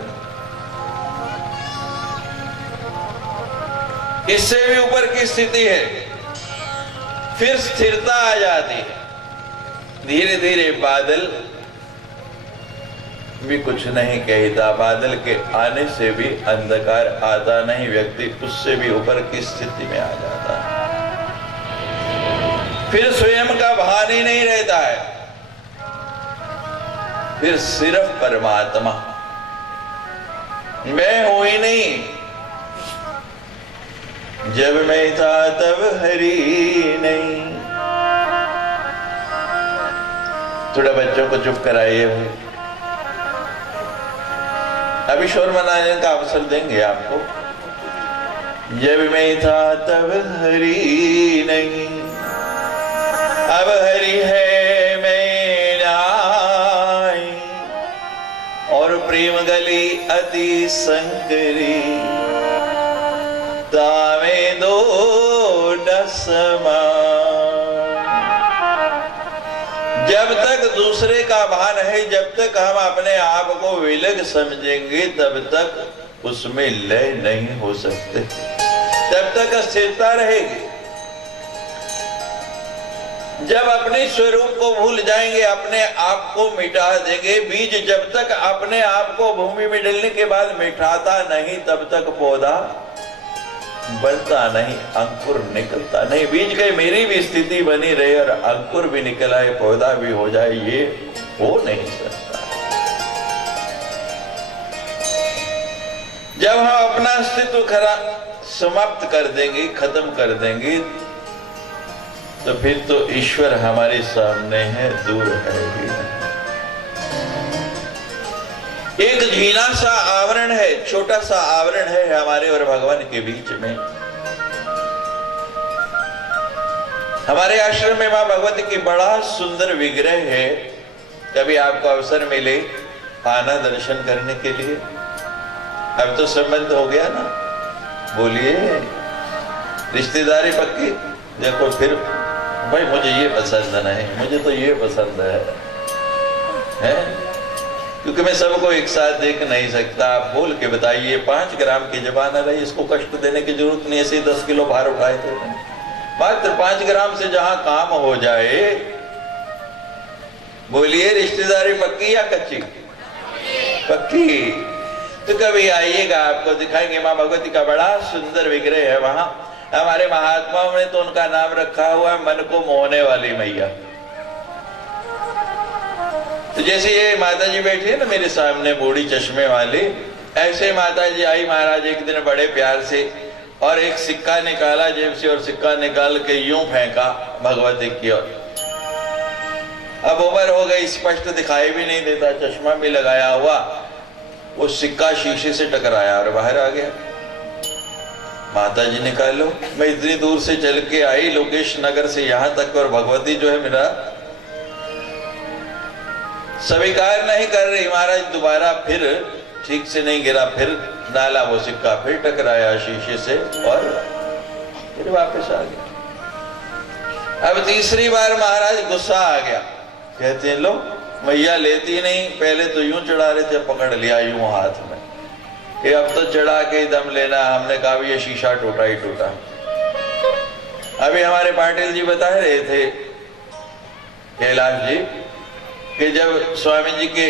इससे भी ऊपर की स्थिति है, फिर स्थिरता आ जाती है। धीरे धीरे बादल भी कुछ नहीं कहता, बादल के आने से भी अंधकार आता नहीं, व्यक्ति उससे भी ऊपर की स्थिति में आ जाता है। फिर स्वयं का भान ही नहीं रहता है, फिर सिर्फ परमात्मा। मैं हूं ही नहीं, जब मैं था तब हरि नहीं, थोड़ा बच्चों को चुप कराइए भाई, अभी शोर मनाने का अवसर देंगे आपको। जब मैं था तब हरि नहीं, अब हरि है मैं नाई, और प्रेम गली अति संकरी, तावे दो डसमा। जब तक दूसरे का भान है, जब तक हम अपने आप को विलग समझेंगे, तब तक उसमें लय नहीं हो सकते, तब तक अस्थिरता रहेगी। जब अपने स्वरूप को भूल जाएंगे, अपने आप को मिटा देंगे, बीज जब तक अपने आप को भूमि में डलने के बाद मिटाता नहीं, तब तक पौधा बनता नहीं, अंकुर निकलता नहीं। बीज के मेरी भी स्थिति बनी रहे और अंकुर भी निकल आए, पौधा भी हो जाए, ये हो नहीं सकता। जब हम अपना अस्तित्व समाप्त कर देंगे, खत्म कर देंगे, तो फिर तो ईश्वर हमारे सामने है, दूर है ही नहीं। एक झीना सा आवरण है, छोटा सा आवरण है हमारे और भगवान के बीच में। हमारे आश्रम में मां भगवती की बड़ा सुंदर विग्रह है। कभी आपको अवसर मिले आना दर्शन करने के लिए। अब तो संबंध हो गया ना, बोलिए, रिश्तेदारी पक्की। देखो फिर भाई मुझे ये पसंद नहीं, मुझे तो ये पसंद है? क्योंकि मैं सबको एक साथ देख नहीं सकता। आप बोल के बताइए, 5 ग्राम की जबान आ रही, इसको कष्ट देने की जरूरत नहीं, ऐसे 10 किलो भार उठाए थे। मात्र 5 ग्राम से जहां काम हो जाए, बोलिए रिश्तेदारी पक्की या कच्ची? पक्की। तो कभी आइएगा, आपको दिखाएंगे। मां भगवती का बड़ा सुंदर विग्रह है वहां। हमारे महात्माओं ने तो उनका नाम रखा हुआ है मन को मोहने वाली मैया। तो जैसे ये माता जी बैठी है ना मेरे सामने, बूढ़ी चश्मे वाली, ऐसे माता जी आई महाराज एक दिन बड़े प्यार से, और एक सिक्का निकाला जेब से, और सिक्का निकाल के यूं फेंका भगवती की ओर। अब उम्र हो गई, स्पष्ट दिखाई भी नहीं देता, चश्मा भी लगाया हुआ, वो सिक्का शीशे से टकराया और बाहर आ गया। माता जी निकालो, मैं इतनी दूर से चल के आई लोकेश नगर से यहां तक, और भगवती जो है मेरा स्वीकार नहीं कर रही। महाराज दोबारा फिर ठीक से नहीं गिरा, फिर डाला वो सिक्का, फिर टकराया शीशे से और फिर वापस आ गया। अब तीसरी बार महाराज गुस्सा आ गया, कहते हैं लो मैया लेती नहीं, पहले तो यूं चढ़ा रहे थे, पकड़ लिया यूं हाथ में कि अब तो चढ़ा के ही दम लेना। हमने कहा ये शीशा टूटा ही टूटा। अभी हमारे पाटिल जी बता रहे थे, कैलाश जी, कि जब स्वामी जी के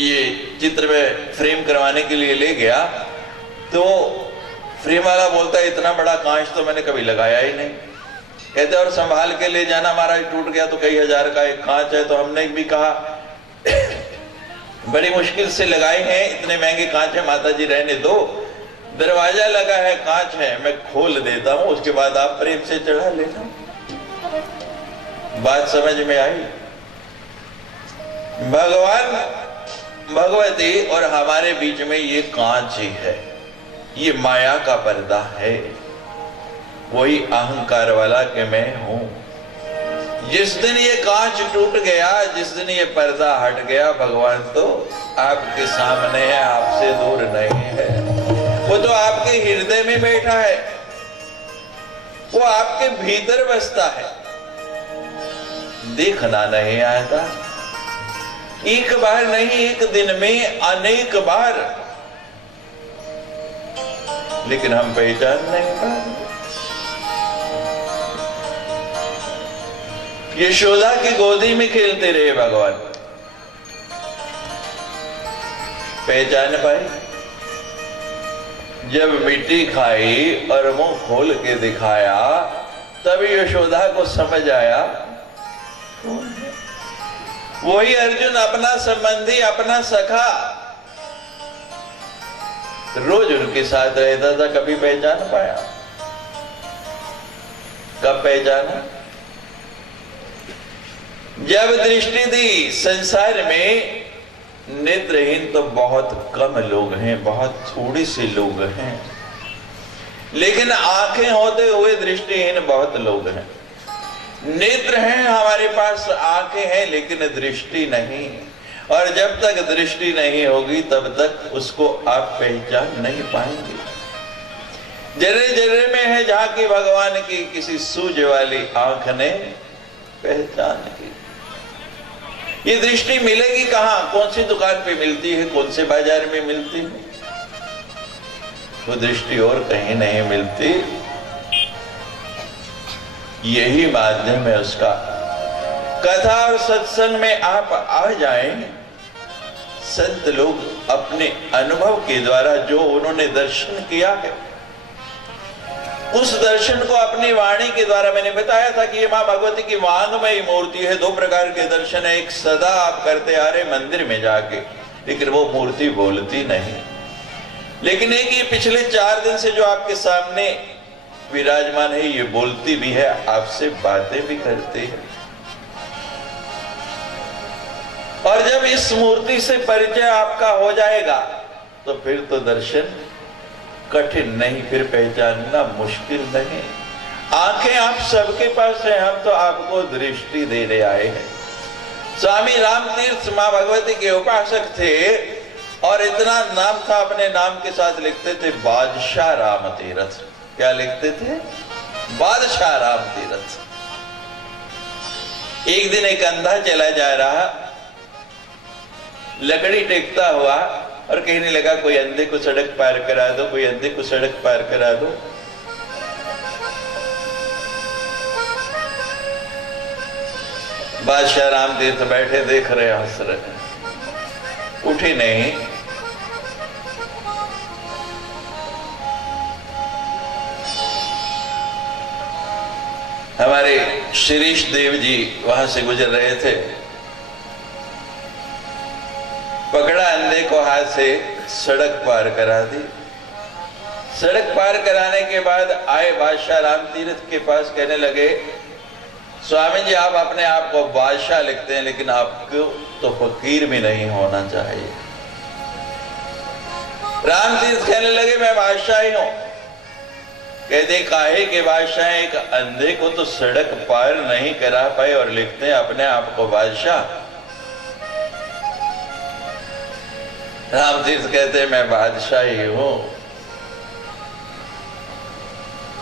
ये चित्र में फ्रेम करवाने के लिए ले गया, तो फ्रेम वाला बोलता है इतना बड़ा कांच तो मैंने कभी लगाया ही नहीं। कहते और संभाल के ले जाना, महाराज टूट गया तो कई हजार का एक कांच है। तो हमने भी कहा बड़ी मुश्किल से लगाए हैं, इतने महंगे कांच है, माता जी रहने दो, दरवाजा लगा है, कांच है, मैं खोल देता हूं, उसके बाद आप प्रेम से चढ़ा लेना। बात समझ में आई? भगवान भगवती और हमारे बीच में ये कांच ही है, ये माया का पर्दा है, वही अहंकार वाला कि मैं हूं। जिस दिन ये कांच टूट गया, जिस दिन ये पर्दा हट गया, भगवान तो आपके सामने है, आपसे दूर नहीं है। वो तो आपके हृदय में बैठा है, वो आपके भीतर बसता है, देखना नहीं आता। एक बार नहीं, एक दिन में अनेक बार, लेकिन हम पहचान नहीं पा रहे। यशोदा की गोदी में खेलते रहे भगवान, पहचान पाए? जब मिट्टी खाई और मुंह खोल के दिखाया, तब यशोदा को समझ आया वही अर्जुन, अपना संबंधी, अपना सखा, रोज उनके साथ रहता था। कभी पहचान पाया? कब पहचाना? जब दृष्टि दी संसार में, नेत्रहीन तो बहुत कम लोग हैं, बहुत थोड़े से लोग हैं, लेकिन आंखें होते हुए दृष्टिहीन बहुत लोग हैं। नेत्र हैं हमारे पास, आंखें हैं, लेकिन दृष्टि नहीं। और जब तक दृष्टि नहीं होगी तब तक उसको आप पहचान नहीं पाएंगे। जर्रे जर्रे में है झांकी भगवान की, किसी सूझ वाली आंख ने पहचान की। ये दृष्टि मिलेगी कहां? कौन सी दुकान पे मिलती है, कौन से बाजार में मिलती है? वो दृष्टि और कहीं नहीं मिलती। यही माध्यम है उसका। कथा और सत्संग में आप आ जाएं, संत लोग अपने अनुभव के द्वारा जो उन्होंने दर्शन किया है, उस दर्शन को अपनी वाणी के द्वारा, मैंने बताया था कि ये मां भगवती की वांगमयी मूर्ति है। दो प्रकार के दर्शन है, एक सदा आप करते आ रहे मंदिर में जाके, लेकिन वो मूर्ति बोलती नहीं, लेकिन एक ये पिछले 4 दिन से जो आपके सामने विराजमान है, ये बोलती भी है, आपसे बातें भी करती है। और जब इस मूर्ति से परिचय आपका हो जाएगा तो फिर तो दर्शन कठिन नहीं, फिर पहचानना मुश्किल नहीं। आंखें आप सबके पास है, हम तो आपको दृष्टि देने आए हैं। स्वामी रामतीर्थ मां भगवती के उपासक थे और इतना नाम था, अपने नाम के साथ लिखते थे बादशाह राम तीर्थ। क्या लिखते थे? बादशाह राम तीर्थ। एक दिन एक अंधा चला जा रहा, लकड़ी टेकता हुआ, और कहने लगा कोई अंधे को सड़क पार करा दो, कोई अंधे को सड़क पार करा दो। बादशाह राम तीर्थ बैठे देख रहे, हंस रहे, उठे नहीं। हमारे शिरीष देव जी वहां से गुजर रहे थे, पकड़ा अंधे को हाथ से, सड़क पार करा दी। सड़क पार कराने के बाद आए बादशाह राम तीर्थ के पास, कहने लगे स्वामी जी आप अपने आप को बादशाह लिखते हैं, लेकिन आपको तो फकीर भी नहीं होना चाहिए। राम तीर्थ कहने लगे मैं बादशाह ही हूं। कहते काहे के बादशाह? एक अंधे को तो सड़क पार नहीं करा पाए और लिखते हैं अपने आप को बादशाह। राम तीर्थ कहते मैं बादशाह ही हूं।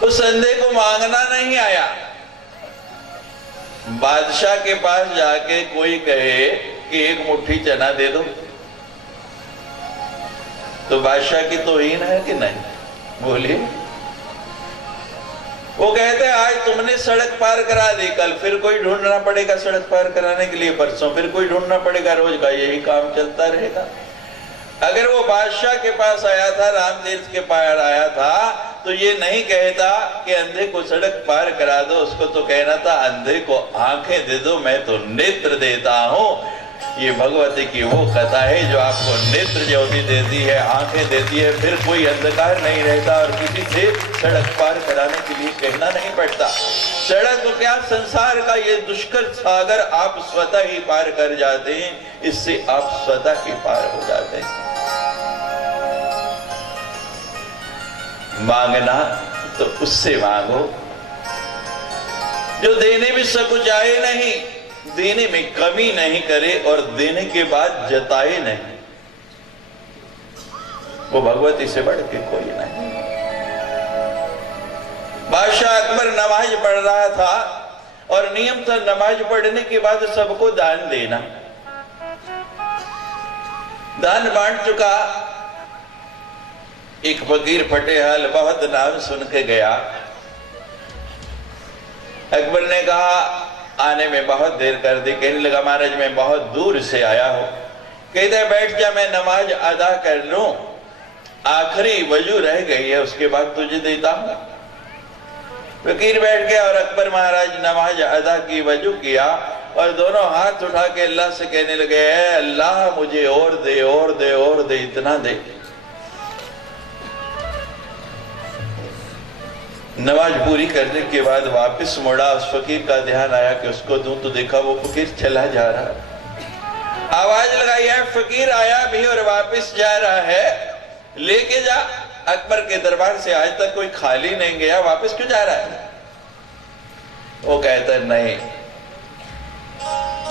उस अंधे को मांगना नहीं आया। बादशाह के पास जाके कोई कहे कि एक मुट्ठी चना दे दो, तो बादशाह की तौहीन है कि नहीं? बोलिए। वो कहते हैं आज तुमने सड़क पार करा दी, कल फिर कोई ढूंढना पड़ेगा सड़क पार कराने के लिए, परसों फिर कोई ढूंढना पड़ेगा, रोज का यही काम चलता रहेगा। अगर वो बादशाह के पास आया था, राम तीर्थ के पास आया था, तो ये नहीं कहता कि अंधे को सड़क पार करा दो, उसको तो कहना था अंधे को आंखें दे दो, मैं तो नेत्र देता हूं। ये भगवती की वो कथा है जो आपको नेत्र ज्योति देती है, आंखें देती है, फिर कोई अंधकार नहीं रहता और किसी से सड़क पार कराने के लिए कहना नहीं पड़ता। सड़क को क्या, संसार का ये दुष्कर सागर आप स्वतः ही पार कर जाते हैं, इससे आप स्वतः ही पार हो जाते हैं। मांगना तो उससे मांगो जो देने में सकुचाए नहीं, देने में कमी नहीं करे और देने के बाद जताए नहीं। वो भगवती से बढ़ के कोई नहीं। बादशाह अकबर नमाज पढ़ रहा था और नियम था नमाज पढ़ने के बाद सबको दान देना। दान बांट चुका। एक फकीर फटेहाल बहुत नाम सुन के गया। अकबर ने कहा आने में बहुत देर कर दी। कहने लगा महाराज मैं बहुत दूर से आया हूं। कहते बैठ जा, मैं नमाज अदा कर लूं, आखिरी वजू रह गई है, उसके बाद तुझे देता हूं। फकीर बैठ गया और अकबर महाराज नमाज अदा की, वजू किया और दोनों हाथ उठा के अल्लाह से कहने लगे अल्लाह मुझे और दे और दे और दे, इतना दे। नमाज पूरी करने के बाद वापस मुड़ा, उस फकीर का ध्यान आया कि उसको दूं, तो देखा वो फकीर चला जा रहा है। आवाज लगाई है, फकीर आया भी और वापस जा रहा है, लेके जा। अकबर के दरबार से आज तक कोई खाली नहीं गया, वापस क्यों जा रहा है? वो कहता नहीं,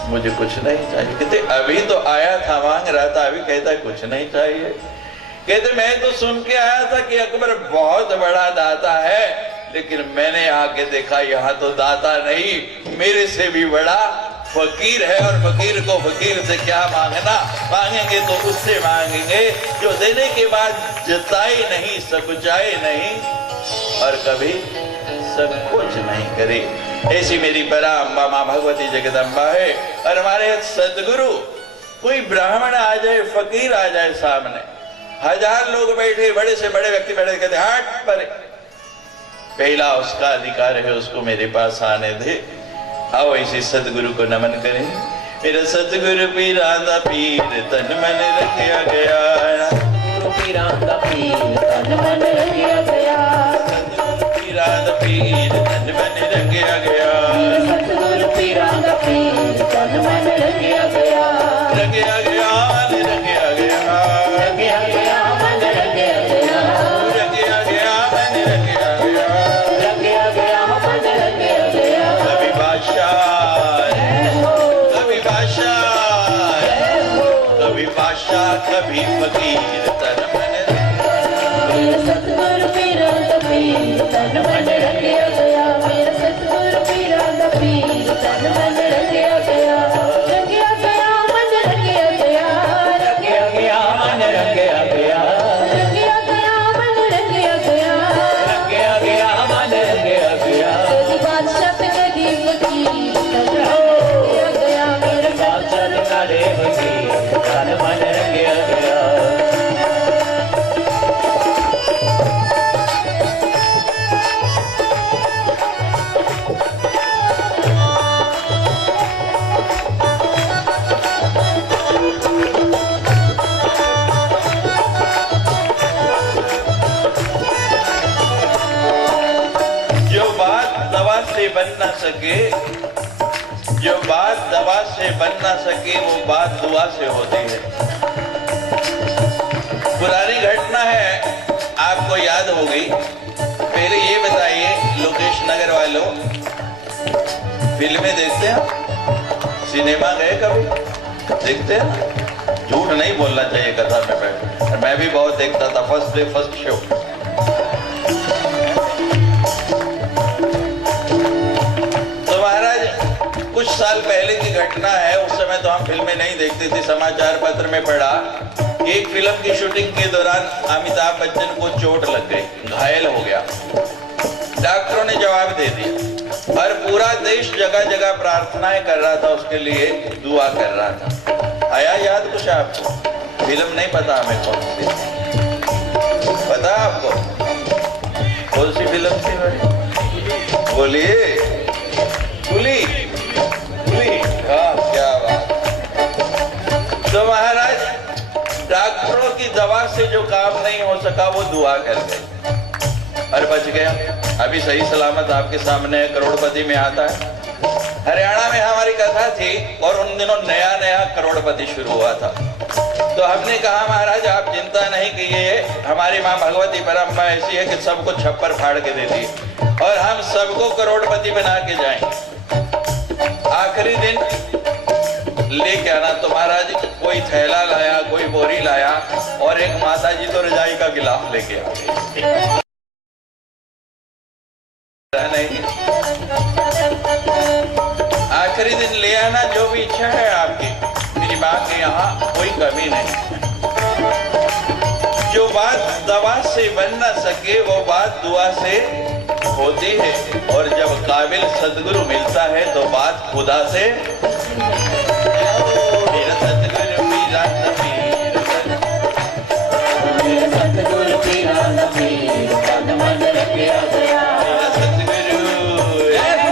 मुझे कुछ नहीं चाहिए। कहते अभी तो आया था, मांग रहा था, अभी कहता है कुछ नहीं चाहिए। कहते मैं तो सुन के आया था कि अकबर बहुत बड़ा दाता है, लेकिन मैंने आके देखा यहाँ तो दाता नहीं, मेरे से भी बड़ा फकीर है। और फकीर को फकीर से क्या मांगना, मांगेंगे तो उससे मांगेंगे जो देने के बाद जताए नहीं, सकुचाए नहीं और कभी संकोच नहीं करे। ऐसी मेरी परा अम्बा माँ भगवती जगदम्बा है। और हमारे सदगुरु, कोई ब्राह्मण आ जाए, फकीर आ जाए सामने, 1000 लोग बैठे, बड़े से बड़े व्यक्ति बैठे, कहते हट पर, पहला उसका अधिकार है, उसको मेरे पास आने दे। आओ इसी सतगुरु को नमन करें। मेरा सतगुरु पीरांदा पीर तन मन रखिया गया, सतगुरु पीरांदा पीर तन मन रखिया गया, सतगुरु पीरांदा पीर तन मन रखिया गया, सतगुरु पीरांदा पीर तन मन रखिया गया, रखिया गया, रखिया गया, रखिया गया, मन रखिया गया, रखिया गया, मन रखिया गया, रखिया गया, मन रखिया गया। कभी बादशाह, कभी बादशाह, कभी बादशाह, कभी फकीर तन मन मेरा सतगुरु पीरांदा पीर तन मन रखिया गया, मेरा सतगुरु पीरांदा पीर तन मन रखिया गया, रखिया गया, मन रखिया गया, रखिया गया, मन रखिया गया, रखिया गया, मन रखिया गया, रखिया गया, मन रखिया गया। कभी बादशाह ते कभी फकीर तन मन रखिया गया, मेरा बादशाह काले फकीर तन मन रखिया गया। जो बात दवा से बन ना सके, जो बात दवा से बन ना सके, वो बात दुआ से होती है। पुरानी घटना है, आपको याद होगी। पहले ये बताइए लोकेश नगर वालों, फिल्में देखते हैं? सिनेमा गए कभी? देखते हैं ना? झूठ नहीं बोलना चाहिए कथा में बैठ। मैं भी बहुत देखता था, फर्स्ट डे फर्स्ट शो। तो महाराज, कुछ साल पहले की घटना है, उस समय तो हम फिल्में नहीं देखते थे, समाचार पत्र में पढ़ा एक फिल्म की शूटिंग के दौरान अमिताभ बच्चन को चोट लग गई, घायल हो गया। डॉक्टरों ने जवाब दे दिया और पूरा देश जगह जगह प्रार्थनाएं कर रहा था, उसके लिए दुआ कर रहा था। आया याद कुछ आपको? फिल्म नहीं पता हमें कौन सी, पता आपको कौन सी फिल्म थी भाई? बोलिए। कुली, कुली, हाँ, क्या बात। तो महाराज, डॉक्टरों की दवा से जो काम नहीं हो सका, वो दुआ कर गए और बच गया। अभी सही सलामत आपके सामने करोड़पति में आता है। हरियाणा में हमारी कथा थी और उन दिनों नया नया करोड़पति शुरू हुआ था। तो हमने कहा महाराज आप चिंता नहीं कीजिए, हमारी माँ भगवती परम्परा ऐसी है कि सबको छप्पर फाड़ के देती है और हम सबको करोड़पति बना के जाएं। आखिरी दिन लेके आना। तो महाराज कोई थैला लाया, कोई बोरी लाया और एक माता जी तो रजाई का गिलाफ लेके आ गई। नहीं, आखिरी दिन ले आना, जो भी इच्छा है आपकी, मेरी माँ के यहाँ कोई कमी नहीं। जो बात दवा से बन न सके, वो बात दुआ से होती है। और जब काबिल सदगुरु मिलता है तो बात खुदा से। मेरा सदगुरु पीरांदा पीर, मेरा सतगुरु पीरांदा पीर तन मन रखिया गया, मेरा सदगुरु, मेरा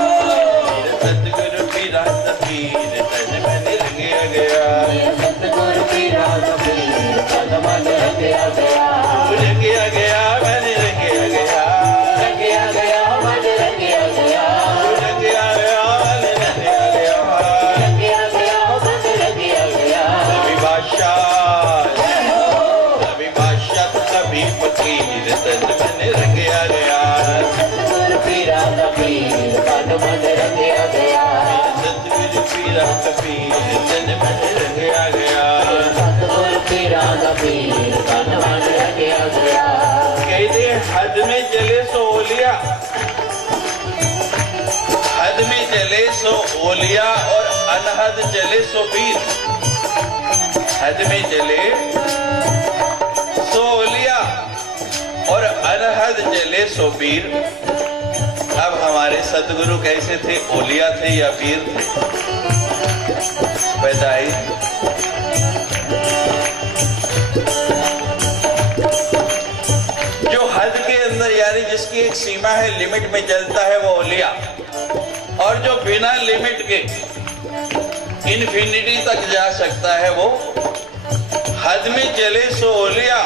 सदगुरु पीरांदा पीर तन मन रखिया गया, मेरा सतगुरु पीरांदा पीर तन मन रखिया गया, रखिया गया, मन रखिया गया, रखिया गया, पीरा कबीर तन मन रंगिया गया। सतगुरु पीरा दा पीर तन मन रंगिया गया। कहते हद में चले सो ओलिया, हद में चले सो ओलिया और अनहद चले सो पीर। हद में चले सो ओलिया और अनहद चले सो पीर। अब हमारे सतगुरु कैसे थे, ओलिया थे या पीर थे? बताइए। जो हद के अंदर यानी जिसकी एक सीमा है, लिमिट में चलता है, वो ओलिया। और जो बिना लिमिट के इन्फिनिटी तक जा सकता है वो हद में चले सो ओलिया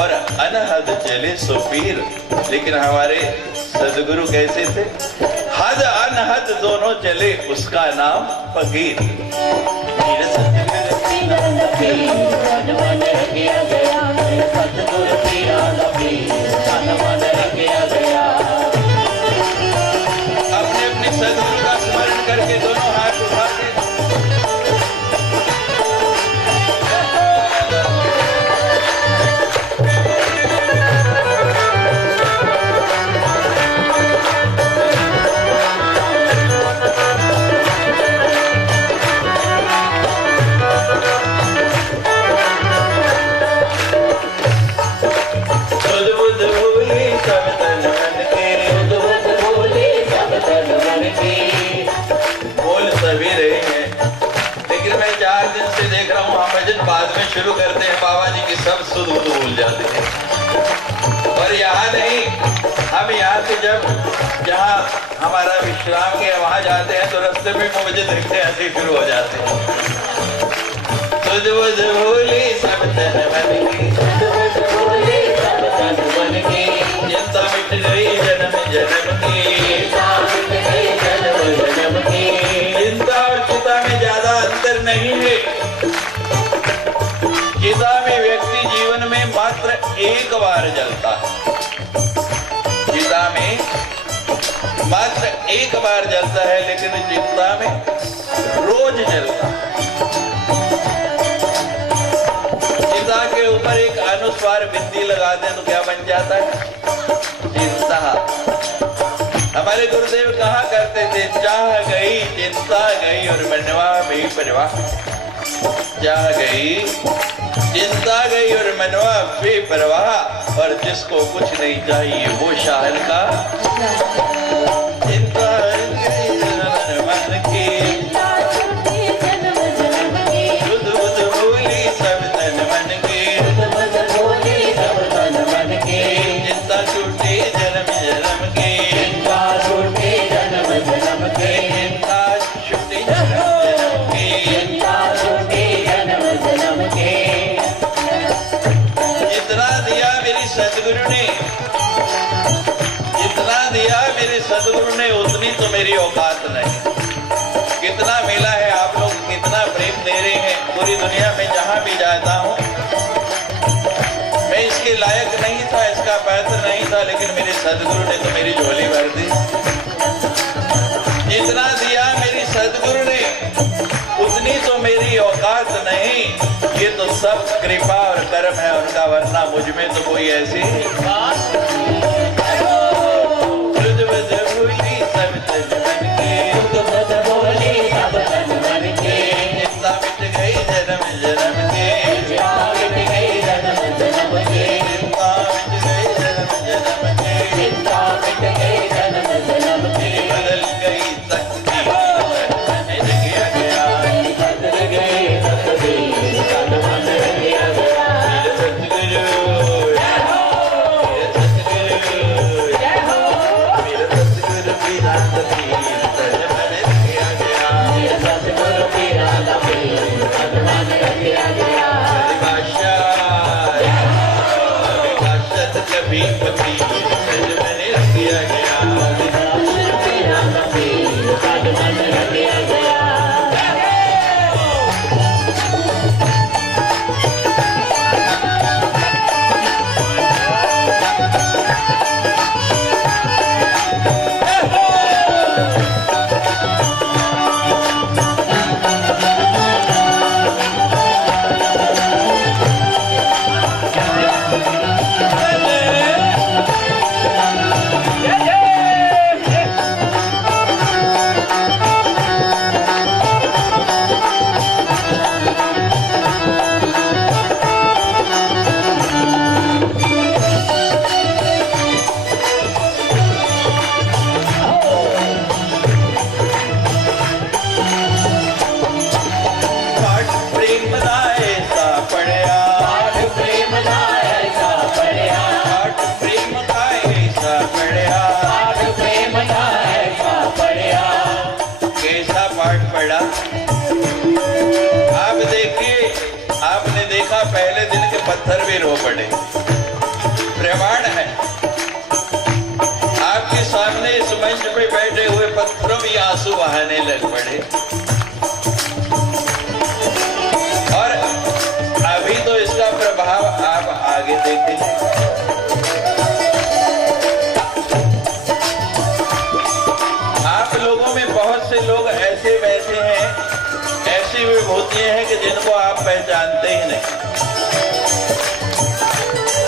और अनहद चले सो पीर। लेकिन हमारे सदगुरु कैसे थे? हद अनहद दोनों चले, उसका नाम फकीर। सतगुरु पीरा दा पीर तन मन रंगिया गया। सतगुरु पीरा दा पीर तन मन रंगिया गया। अपने अपने सदगुरु का स्मरण करके दोनों हाथ उठा दे। बाद में शुरू करते हैं बाबा जी की, सब सुध बुध भूल जाते हैं। और यहाँ नहीं, हम यहाँ से जब जहाँ हमारा विश्राम के वहां जाते हैं तो रास्ते में मुझे दिखते हंसी शुरू हो जाते हैं। सुध बुध भूली सब तन मन की, चिंता मिट गई जन्म जन्म की। चिंता और चिता में ज्यादा अंतर नहीं है। चिता में व्यक्ति जीवन में मात्र एक बार जलता है, चिता में मात्र एक बार जलता है, लेकिन चिता में रोज जलता है। चिता के ऊपर एक अनुस्वार बिंदी लगा दें तो क्या बन जाता है? चिंता। हमारे गुरुदेव कहा करते थे, चाह गई चिंता गई और मनवा भी परवाह। चाह गई चिंता गई और मनवा बेपरवाह, और जिसको कुछ नहीं चाहिए वो शाहर का। चिंता मन की सुध बुध भूली सब तन मन की। चिंता छूटी जन्म जन्म की। चिंता छूटी जन्म जन्म की। सतगुरु ने जितना दिया मेरे सतगुरु ने उतनी तो मेरी औकात नहीं। कितना मिला है, आप लोग कितना प्रेम दे रहे हैं। पूरी दुनिया में जहां भी जाता हूं, मैं इसके लायक नहीं था, इसका पात्र नहीं था, लेकिन मेरे सतगुरु ने तो मेरी झोली भर दी। जितना दिया मेरी सतगुरु ने उतनी तो मेरी औकात नहीं। ये तो सब कृपा और कर्म है उनका, वरना मुझ में तो कोई ऐसी बात। चिंता मिट गई जन्म जन्म के। चिंता मिट गई जन्म जन्म के। चिंता मिट गई जन्म जन्म के। बदल गई तकदीर बदल गई तकदीर तन मन रंगिया गया। सतगुरु पड़ा। आप देखिए, आपने देखा पहले दिन के पत्थर भी रो पड़े। प्रमाण है, आपके सामने इस मंच पे बैठे हुए पत्थरों भी आंसू बहाने लग पड़े। और अभी तो इसका प्रभाव आप आगे देखेंगे। आप लोगों में बहुत से लोग ऐसे बैठे हैं, ऐसी विभूतियां हैं कि जिनको आप पहचानते ही नहीं।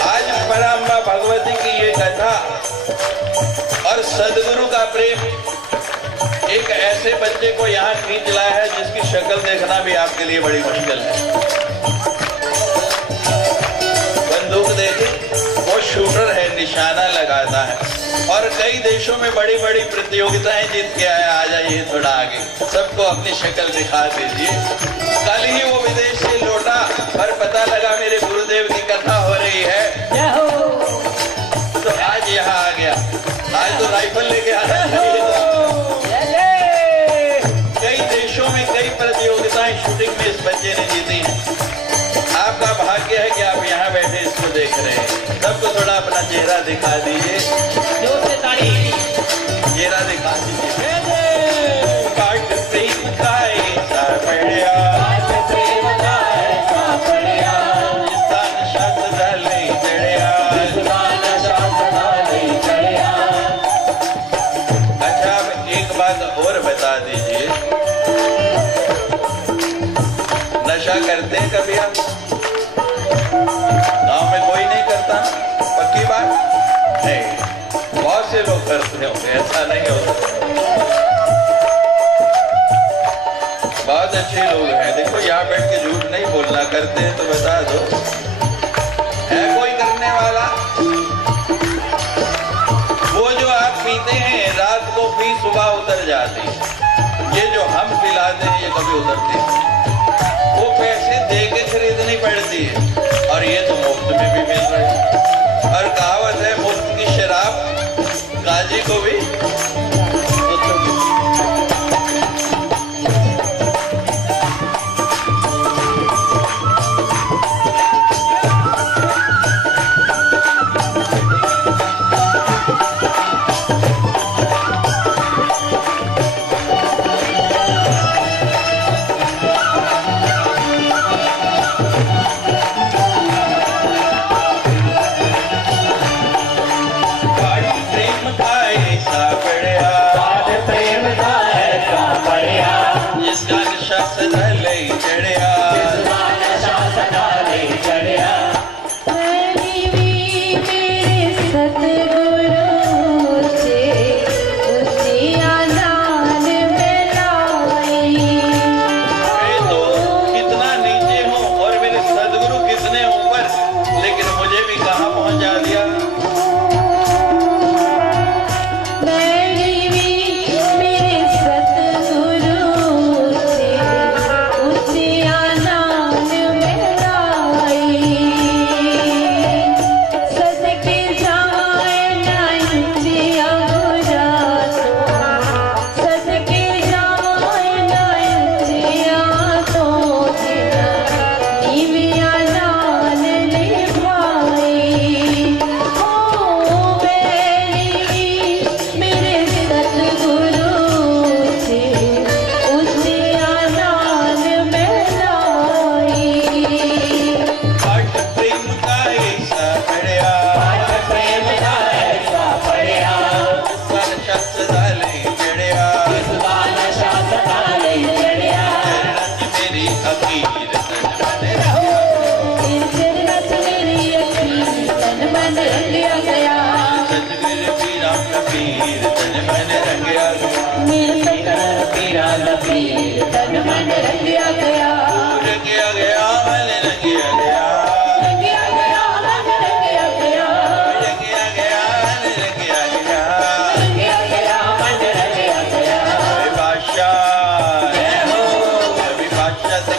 आज पराम्बा भगवती की ये कथा और सदगुरु का प्रेम एक ऐसे बच्चे को यहाँ खींच लाया है जिसकी शक्ल देखना भी आपके लिए बड़ी मुश्किल है। बंदूक देखे, वो शूटर है, निशाना लगाता है और कई देशों में बड़ी बड़ी प्रतियोगिताएं जीत के आया। आ जाइए थोड़ा आगे, सबको अपनी शक्ल दिखा दीजिए। कल ही वो विदेश से लौटा और पता लगा मेरे गुरुदेव की कथा हो रही है, तो आज यहाँ आ गया। आज तो राइफल लेके आना चाहिए। कई देशों में कई प्रतियोगिताएं शूटिंग में इस बच्चे ने जीती हैं। आपका भाग्य है कि आप यहाँ बैठे इसको देख रहे हैं। सबको थोड़ा अपना चेहरा दिखा दीजिए, जोर से ताली। चेहरा दिखा दीजिए। काट प्रेम का ऐसा बढ़िया, काट प्रेम का ऐसा बढ़िया, जिसका नशा सदा ले चढ़िया, जिसका नशा सदा ले चढ़िया। अच्छा, अब एक बात और बता दीजिए, नशा करते हैं कभी आप? गांव में कोई नहीं करता, पक्की बात नहीं। बहुत से लोग करते होंगे, ऐसा नहीं होता। बहुत अच्छे लोग हैं। देखो, यहाँ बैठ के झूठ नहीं बोलना, करते हैं तो बता दो। है कोई करने वाला? वो जो आप पीते हैं, रात को पी सुबह उतर जाती है। ये जो हम पिलाते हैं, ये कभी उतरती नहीं। वो पैसे दे के खरीदनी पड़ती है और ये तो मुफ्त में भी मिल रही है। और कहावत है, मुफ्त की शराब गाजी को भी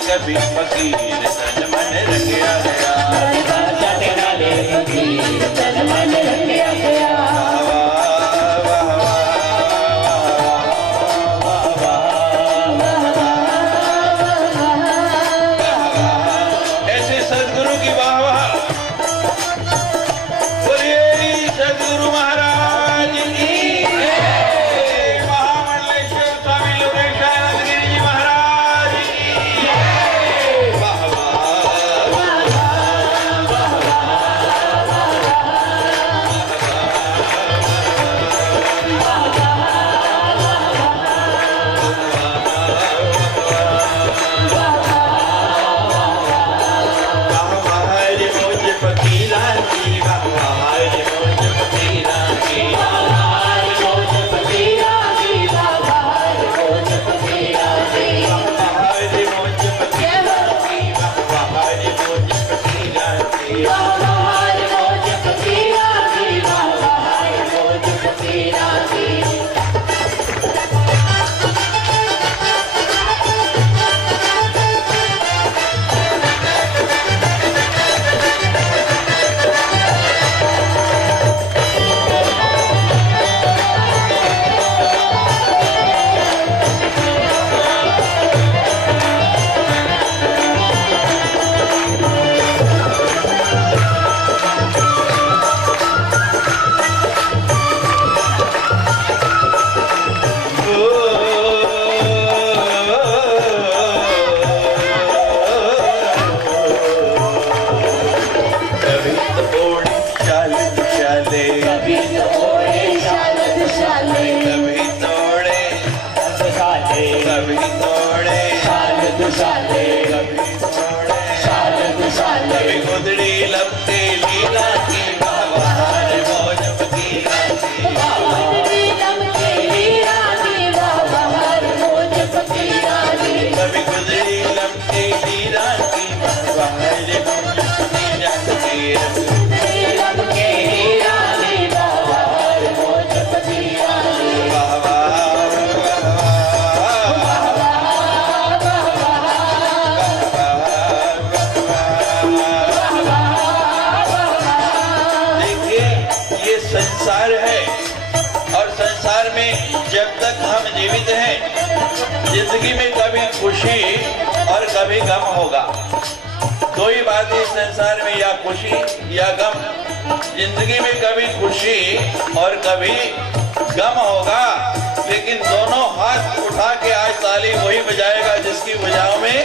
कभी फकीर तन मन रंगिया गया, तेरा ले फकीर तन मन रंगिया गया। वाह वाह वाह वाह वाह वाह वाह वाह मोड़े शाल दुशाले शाल दुशाले कभी गुदड़ी लपटे लीला की बहार मौज फकीरा की गुदड़ी लमके लीला की बहार मौज फकीरा की कभी गुदड़ी लपटे लीला की बहार मौज फकीरा की गुदड़ी लमके लीला की बहार मौज फकीरा की वाह देखिए ये संसार है और संसार में जब तक हम जीवित हैं जिंदगी में कभी खुशी और कभी गम होगा। दो ही बात है संसार में, या खुशी या गम। जिंदगी में कभी खुशी और कभी गम होगा, लेकिन दोनों हाथ उठा के आज ताली वही बजाएगा जिसकी भुजाओं में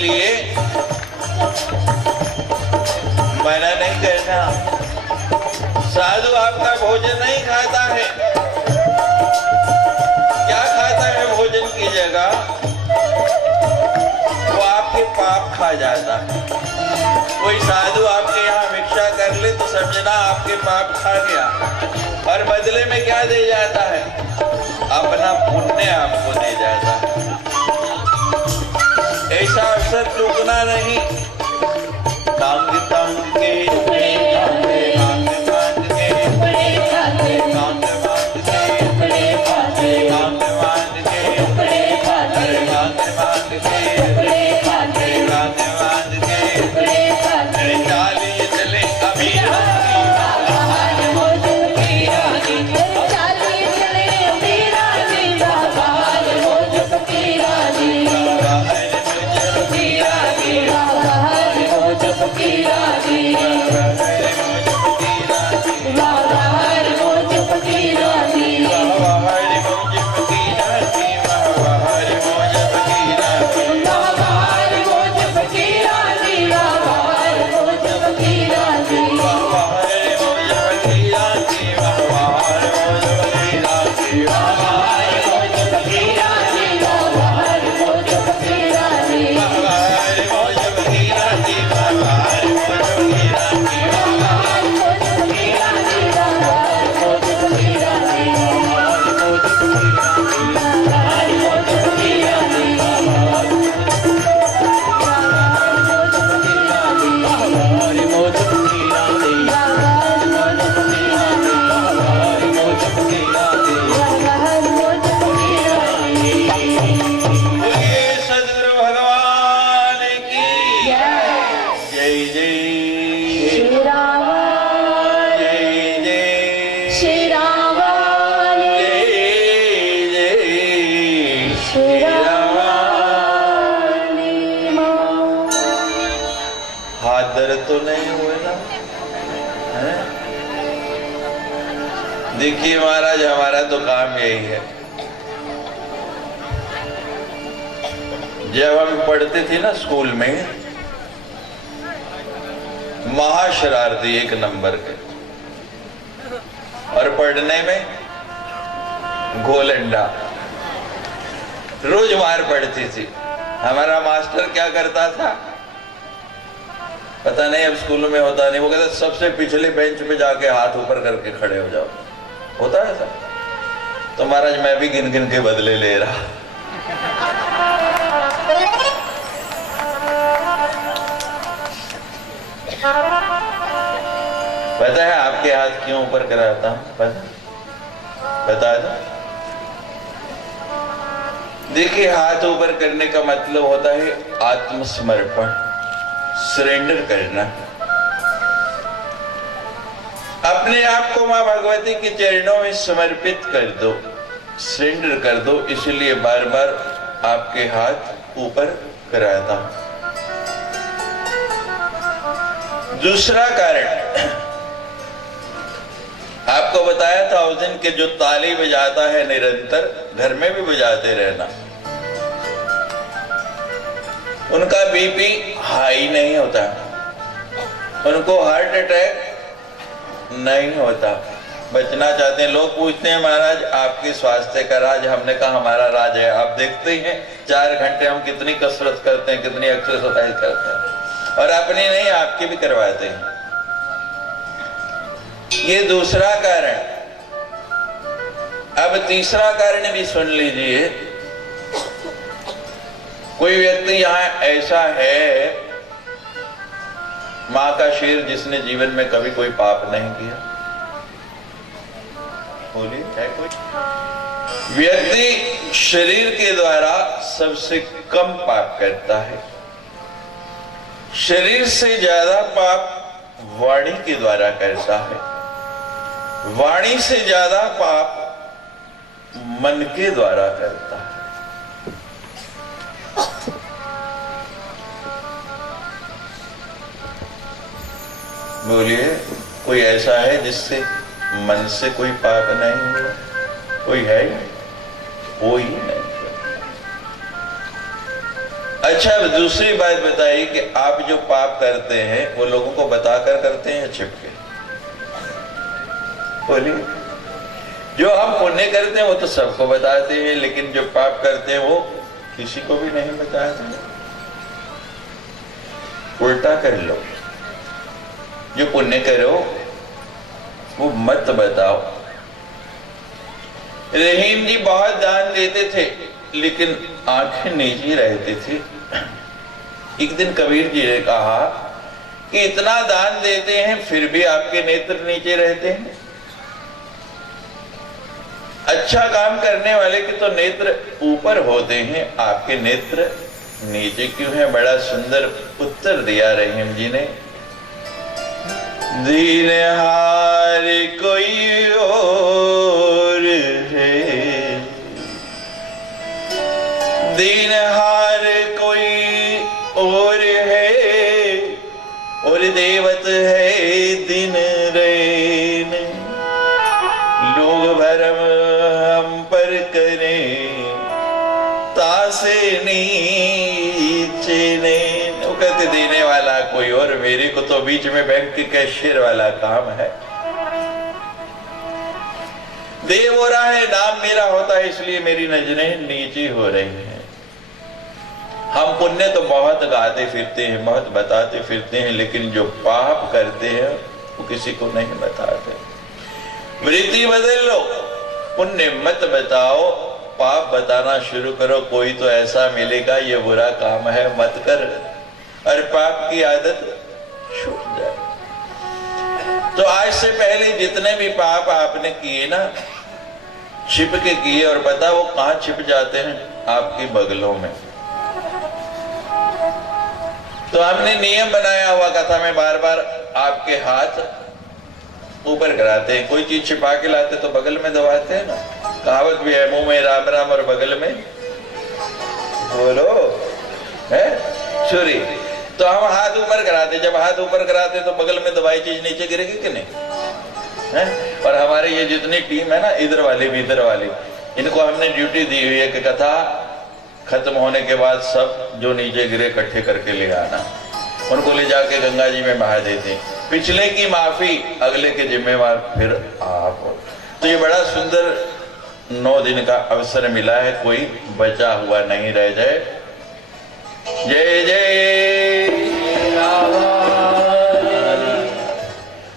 लिए मना नहीं करना। साधु आपका भोजन नहीं खाता है। क्या खाता है भोजन की जगह? वो आपके पाप खा जाता है। कोई साधु आपके यहाँ भिक्षा कर ले तो समझना आपके पाप खा गया, और बदले में क्या दे जाता है? अपना पुण्य आपको दे जाता है। ऐसा अवसर चूकना नहीं। मांग मांग के टुकड़े खाते, मांग मांग के टुकड़े खाते, मांग मांग के टुकड़े खाते, मांग मांग के टुकड़े खाते, मांग मांग के टुकड़े खाते, मांग मांग के टुकड़े खाते। चाली चले अभी बाहर मौजूद की रानी, चाली चले मेरा जीवा। बाहर मौजूद की रानी, बाहर मुझे की रानी, बाहर मौजूद की रानी, बाहर मौजूद की रानी। बाहर मौजूद की रानी, बाहर मौजूद की रानी। बाहर मौजूद की रानी, बाहर मौजूद की रानी। बाहर मौजूद की रानी, बाहर मौजूद की रानी। बाहर मौजूद की रानी, बाहर मौजूद की रानी। बाहर मौजूद की रानी, बाहर मौजूद की रानी। बाहर मौजूद की रानी, बाहर मौजूद की रानी। बाहर मौजूद की रानी, बाहर मौजूद की रानी। बाहर मौजूद की रानी। बोलिए सद्गुरु भगवान की जय जय जय श्री राम, जय जय श्री राम, जय जय श्री राम। हाथ दर्द तो नहीं हुए ना? हैं? देखिए महाराज, हमारा तो काम यही है। जब हम पढ़ते थे ना स्कूल में, महाशरारती एक नंबर के, और पढ़ने में घोलंडा, रोज मार पड़ती थी। हमारा मास्टर क्या करता था पता नहीं, अब स्कूलों में होता नहीं। वो कहता सबसे पिछले बेंच पे जाके हाथ ऊपर करके खड़े हो जाओ। होता है ऐसा? तो महाराज मैं भी गिन गिन के बदले ले रहा। पता है आपके हाथ क्यों ऊपर कराता हूं? पता है? देखिए, हाथ ऊपर करने का मतलब होता है आत्मसमर्पण, सरेंडर करना। अपने आप को मां भगवती के चरणों में समर्पित कर दो, सरेंडर कर दो। इसलिए बार बार आपके हाथ ऊपर कराता हूं। दूसरा कारण आपको बताया था उस दिन के, जो ताली बजाता है निरंतर, घर में भी बजाते रहना, उनका बीपी हाई नहीं होता, उनको हार्ट अटैक नहीं होता। बचना चाहते हैं। लोग पूछते हैं महाराज आपके स्वास्थ्य का राज? हमने कहा हमारा राज है। आप देखते ही हैं 4 घंटे हम कितनी कसरत करते हैं, कितनी एक्सरसाइज करते हैं, और अपनी नहीं आपकी भी करवाते हैं। ये दूसरा कारण। अब तीसरा कारण भी सुन लीजिए। कोई व्यक्ति यहाँ ऐसा है, माँ का शेर, जिसने जीवन में कभी कोई पाप नहीं किया। बोलिए, है कोई व्यक्ति शरीर के द्वारा सबसे कम पाप करता है। शरीर से ज्यादा पाप वाणी के द्वारा करता है। वाणी से ज्यादा पाप मन के द्वारा करता है। बोलिए, कोई ऐसा है जिससे मन से कोई पाप नहीं हुआ? कोई है? कोई नहीं। अच्छा, अब दूसरी बात बताइए कि आप जो पाप करते हैं वो लोगों को बताकर करते हैं या छिपके? बोलिए। जो हम पुण्य करते हैं वो तो सबको बताते हैं, लेकिन जो पाप करते हैं वो किसी को भी नहीं बताते। उल्टा कर लो, जो पुण्य करो वो मत बताओ। रहीम जी बहुत दान देते थे लेकिन आंखें नीची रहती थी। एक दिन कबीर जी ने कहा कि इतना दान देते हैं फिर भी आपके नेत्र नीचे रहते हैं। अच्छा काम करने वाले के तो नेत्र ऊपर होते हैं, आपके नेत्र नीचे क्यों है? बड़ा सुंदर उत्तर दिया रहीम जी ने। दीनहार कोई और है, दीनहार कोई और है, और देवत है दिन रैन। लोग भरम हम पर करें तासे नीचे ने। वो कहते देने वाला कोई और, मेरे को तो बीच में बैंक के कैशियर वाला काम है। दे हो रहा है, नाम मेरा होता है, इसलिए मेरी नजरें नीची हो रही हैं। हम पुण्य तो बहुत गाते फिरते हैं, बहुत बताते फिरते हैं, लेकिन जो पाप करते हैं वो किसी को नहीं बताते। वृत्ति बदल लो, पुण्य मत बताओ, पाप बताना शुरू करो। कोई तो ऐसा मिलेगा ये बुरा काम है मत कर, और पाप की आदत छूट जाए। तो आज से पहले जितने भी पाप आपने किए ना, छिप के किए, और पता वो कहां छिप जाते हैं? आपकी बगलों में। तो हमने नियम बनाया हुआ, कथा में बार बार आपके हाथ ऊपर कराते हैं। कोई चीज छिपा के लाते तो बगल में दबाते हैं ना। कहावत भी है, मुंह में राम राम और बगल में बोलो है छुरी। तो हम हाथ ऊपर कराते, जब हाथ ऊपर कराते तो बगल में दवाई चीज नीचे गिरेगी कि नहीं है? और हमारे ये जितनी टीम है ना, इधर वाले भी इधर वाले, इनको हमने ड्यूटी दी हुई है कि कथा खत्म होने के बाद सब जो नीचे गिरे इकट्ठे करके ले आना। उनको ले जाके गंगा जी में बहा देते। पिछले की माफी, अगले के जिम्मेवार फिर आप हो। तो ये बड़ा सुंदर 9 दिन का अवसर मिला है, कोई बचा हुआ नहीं रह जाए। जय जय राम।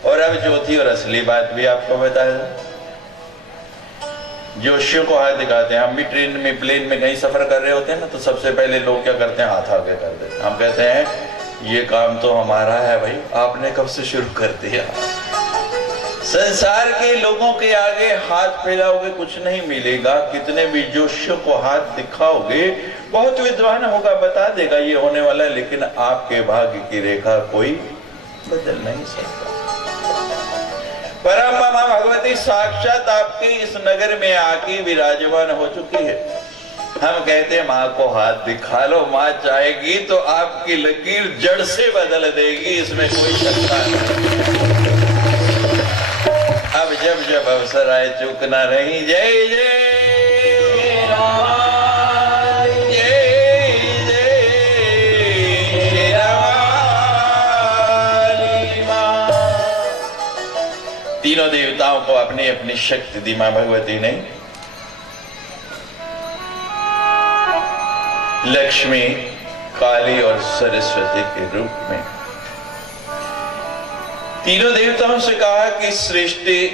और अब चौथी और असली बात भी आपको बता दूं। जोशियों को हाथ दिखाते हैं। हम भी ट्रेन में, प्लेन में कहीं सफर कर रहे होते हैं ना, तो सबसे पहले लोग क्या करते हैं? हाथ आगे कर देते हैं। हम कहते हैं ये काम तो हमारा है भाई, आपने कब से शुरू कर दिया? संसार के लोगों के आगे हाथ फैलाओगे कुछ नहीं मिलेगा। कितने भी जोशियों को हाथ दिखाओगे, बहुत विद्वान होगा बता देगा ये होने वाला है, लेकिन आपके भाग्य की रेखा कोई बदल नहीं सकता। परम मामा भगवती साक्षात आपके इस नगर में आके विराजमान हो चुकी है। हम कहते हैं माँ को हाथ दिखा लो, माँ चाहेगी तो आपकी लकीर जड़ से बदल देगी, इसमें कोई शंका नहीं। अब जब जब अवसर आए चूकना नहीं। जय जय राम, जय जय राम। तीनों देवताओं को अपनी अपनी शक्ति दी मां भगवती ने। लक्ष्मी, काली और सरस्वती के रूप में तीनों देवताओं से कहा कि सृष्टि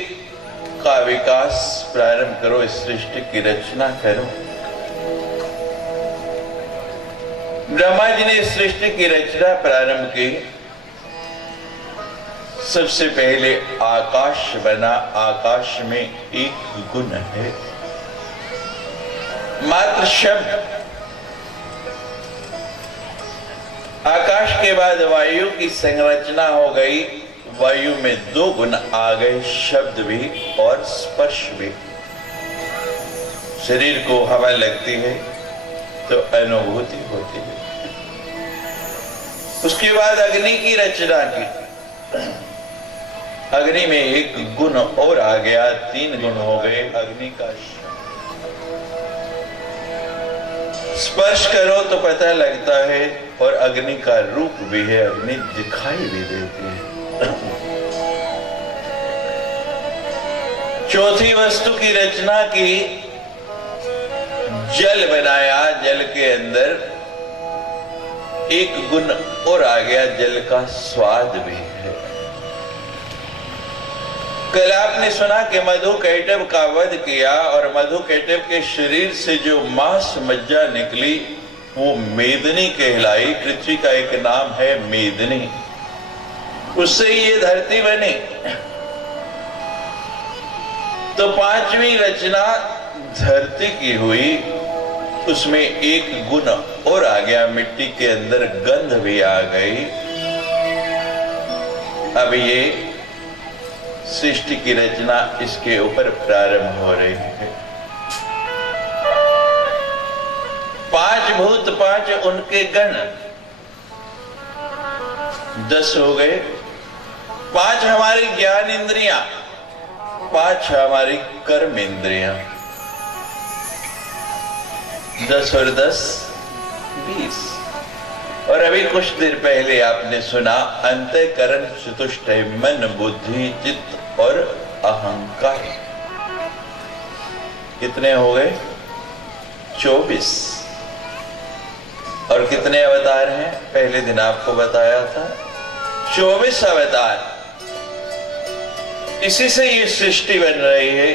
का विकास प्रारंभ करो, इस सृष्टि की रचना करो। ब्रह्मा जी ने सृष्टि की रचना प्रारंभ की। सबसे पहले आकाश बना। आकाश में एक गुण है, मात्र शब्द। आकाश के बाद वायु की संरचना हो गई। वायु में 2 गुण आ गए, शब्द भी और स्पर्श भी। शरीर को हवा लगती है तो अनुभूति होती है। उसके बाद अग्नि की रचना की। अग्नि में 1 गुण और आ गया, 3 गुण हो गए। अग्नि का स्पर्श करो तो पता लगता है, और अग्नि का रूप भी है, अग्नि दिखाई भी देती है। चौथी वस्तु की रचना की, जल बनाया, जल के अंदर एक गुण और आ गया, जल का स्वाद भी है। कल आपने सुना कि मधु कैटभ का वध किया, और मधु कैटभ के शरीर से जो मांस मज्जा निकली वो मेदनी कहलाई। पृथ्वी का एक नाम है मेदनी, उससे ये धरती बनी। तो पांचवी रचना धरती की हुई, उसमें एक गुण और आ गया, मिट्टी के अंदर गंध भी आ गई। अब ये सृष्टि की रचना इसके ऊपर प्रारंभ हो रही है। पांच भूत, पांच उनके गण, 10 हो गए। पांच हमारी ज्ञान इंद्रियां, पांच हमारी कर्म इंद्रियां, 10 और 10 20। और अभी कुछ देर पहले आपने सुना अंतःकरण चतुष्ट है, मन बुद्धि चित्त और अहंकार। कितने हो गए? 24। और कितने अवतार हैं? पहले दिन आपको बताया था 24 अवतार। इसी से ये सृष्टि बन रही है।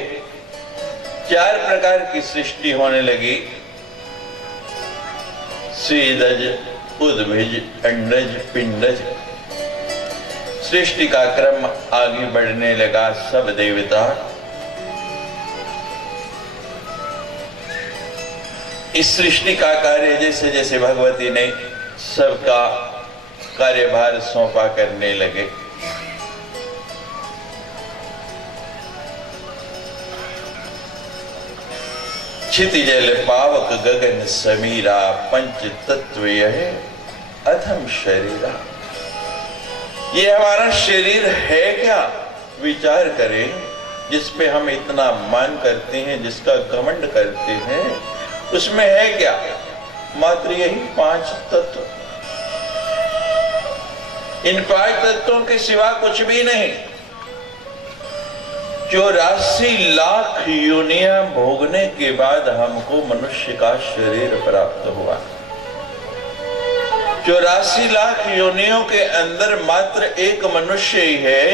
4 प्रकार की सृष्टि होने लगी, स्वेदज, उद्भिज, अंडज, पिंडज। सृष्टि का क्रम आगे बढ़ने लगा। सब देवता इस सृष्टि का कार्य जैसे जैसे भगवती ने सबका कार्यभार सौंपा करने लगे। क्षितिजल पावक गगन समीरा, पंच तत्व यह अधम शरीरा। ये हमारा शरीर है क्या? विचार करें। जिस पे हम इतना मान करते हैं, जिसका घमंड करते हैं, उसमें है क्या? मात्र यही 5 तत्व। इन 5 तत्वों के सिवा कुछ भी नहीं। 84 लाख योनियां भोगने के बाद हमको मनुष्य का शरीर प्राप्त हुआ। 84 लाख योनियों के अंदर मात्र एक मनुष्य ही है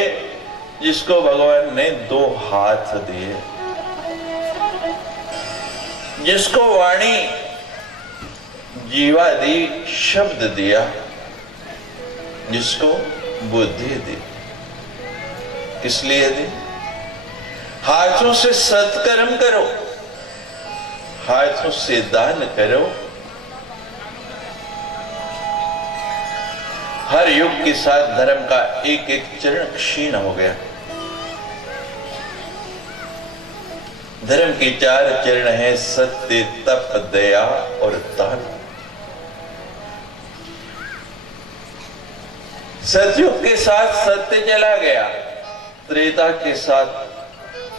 जिसको भगवान ने 2 हाथ दिए, जिसको वाणी जीवा दी, शब्द दिया, जिसको बुद्धि दी। किस लिए दी? हाथों से सत्कर्म करो, हाथों से दान करो। हर युग के साथ धर्म का एक एक चरण क्षीण हो गया। धर्म के 4 चरण हैं, सत्य, तप, दया और दान। सतयुग के साथ सत्य चला गया, त्रेता के साथ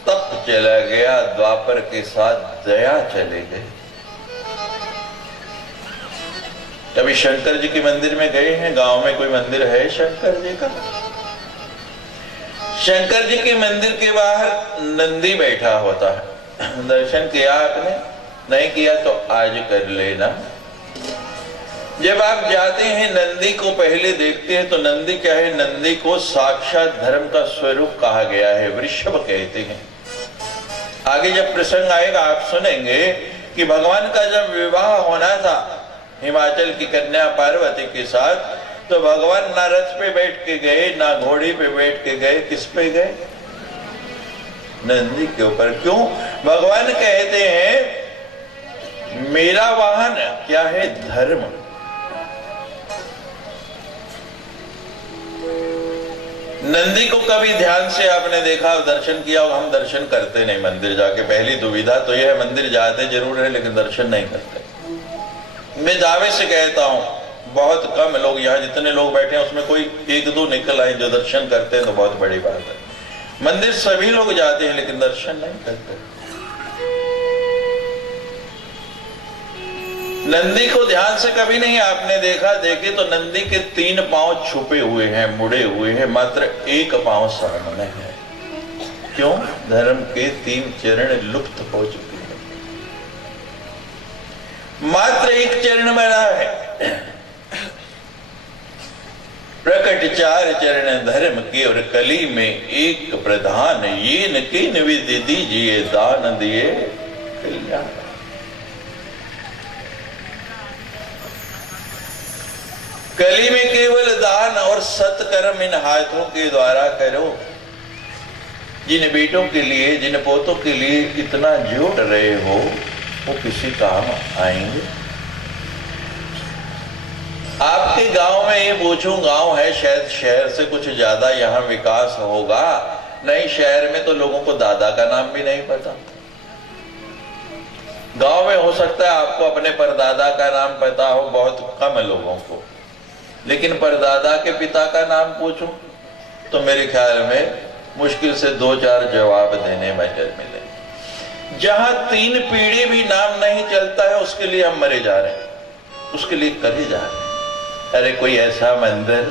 तप चला गया, द्वापर के साथ दया चले गए। कभी शंकर जी के मंदिर में गए हैं? गांव में कोई मंदिर है शंकर जी का? शंकर जी के मंदिर के बाहर नंदी बैठा होता है। दर्शन किया आपने? नहीं किया तो आज कर लेना। जब आप जाते हैं नंदी को पहले देखते हैं तो नंदी क्या है? नंदी को साक्षात धर्म का स्वरूप कहा गया है, वृषभ कहते हैं। आगे जब प्रसंग आएगा आप सुनेंगे कि भगवान का जब विवाह होना था हिमाचल की कन्या पार्वती के साथ, तो भगवान ना रथ पे बैठ के गए, ना घोड़ी पे बैठ के गए। किस पे गए? नंदी के ऊपर। क्यों? भगवान कहते हैं मेरा वाहन क्या है? धर्म। नंदी को कभी ध्यान से आपने देखा, दर्शन किया? हम दर्शन करते नहीं मंदिर जाके। पहली दुविधा तो यह है, मंदिर जाते जरूर है लेकिन दर्शन नहीं करते। मैं दावे से कहता हूं बहुत कम लोग, यहाँ जितने लोग बैठे हैं उसमें कोई 1-2 निकल आए जो दर्शन करते हैं, तो बहुत बड़ी बात है। मंदिर सभी लोग जाते हैं लेकिन दर्शन नहीं करते। नंदी को ध्यान से कभी नहीं आपने देखा, देखे तो नंदी के 3 पांव छुपे हुए हैं, मुड़े हुए हैं, मात्र 1 पांव सामने है। क्यों? धर्म के 3 चरण लुप्त हो चुके हैं, मात्र 1 चरण बना है। प्रकट 4 चरण धर्म के और कली में एक प्रधान, ये न किन विधि दीजिए दान दिए कल्याण। कली में केवल दान और सत्कर्म इन हाथों के द्वारा करो। जिन बेटों के लिए, जिन पोतों के लिए इतना जोड़ रहे हो, वो किसी काम आएंगे? आपके गांव में ये पूछूं, गांव है शायद शहर से कुछ ज्यादा यहाँ विकास होगा, नहीं शहर में तो लोगों को दादा का नाम भी नहीं पता। गांव में हो सकता है आपको अपने परदादा का नाम पता हो, बहुत कम लोगों को, लेकिन परदादा के पिता का नाम पूछूं तो मेरे ख्याल में मुश्किल से 2-4 जवाब देने में मिले। जहां 3 पीढ़ी भी नाम नहीं चलता है, उसके लिए हम मरे जा रहे हैं, उसके लिए करे जा रहे हैं। अरे कोई ऐसा मंदिर,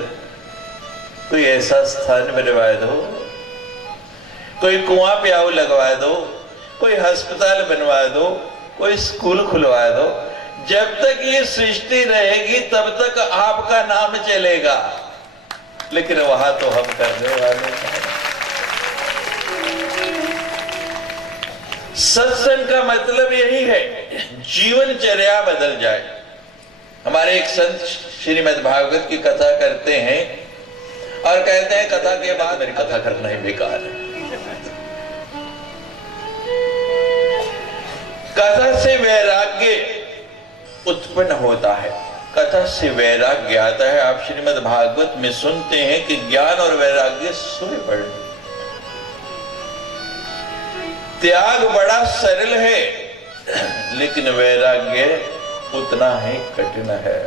कोई ऐसा स्थान बनवा दो, कोई कुआं प्याऊ लगवा दो, कोई अस्पताल बनवा दो, कोई स्कूल खुलवा दो। जब तक ये सृष्टि रहेगी तब तक आपका नाम चलेगा, लेकिन वहां तो हम करने वाले हैं। सत्संग का मतलब यही है, जीवनचर्या बदल जाए। हमारे एक संत श्रीमद् भागवत की कथा करते हैं और कहते हैं कथा के बाद मेरी कथा करना ही बेकार है। कथा से वैराग्य उत्पन्न होता है, कथा से वैराग्य आता है। आप श्रीमद् भागवत में सुनते हैं कि ज्ञान और वैराग्य सूर्य पड़। त्याग बड़ा सरल है, लेकिन वैराग्य उतना ही कठिन है।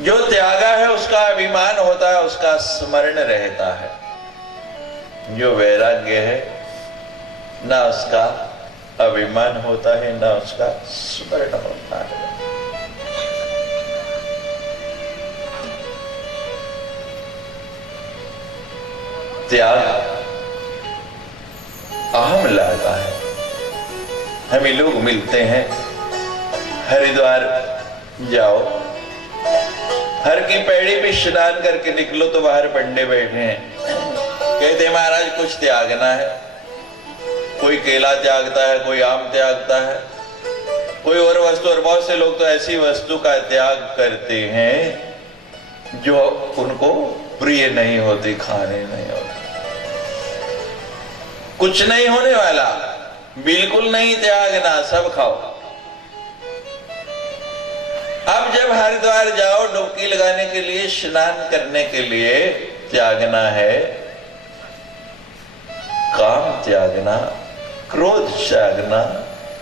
जो त्यागा है उसका अभिमान होता है, उसका स्मरण रहता है। जो वैराग्य है, ना उसका अभिमान होता है, ना उसका स्मरण होता है। त्याग अहम लाता है। हमें लोग मिलते हैं, हरिद्वार जाओ, हर की पैड़ी पे स्नान करके निकलो तो बाहर पंडे बैठे हैं, कहते महाराज कुछ त्यागना है। कोई केला त्यागता है, कोई आम त्यागता है, कोई और वस्तु, और बहुत से लोग तो ऐसी वस्तु का त्याग करते हैं जो उनको प्रिय नहीं होती, खाने नहीं होती। कुछ नहीं होने वाला, बिल्कुल नहीं त्यागना, सब खाओ। अब जब हरिद्वार जाओ डुबकी लगाने के लिए, स्नान करने के लिए, त्यागना है काम त्यागना, क्रोध त्यागना,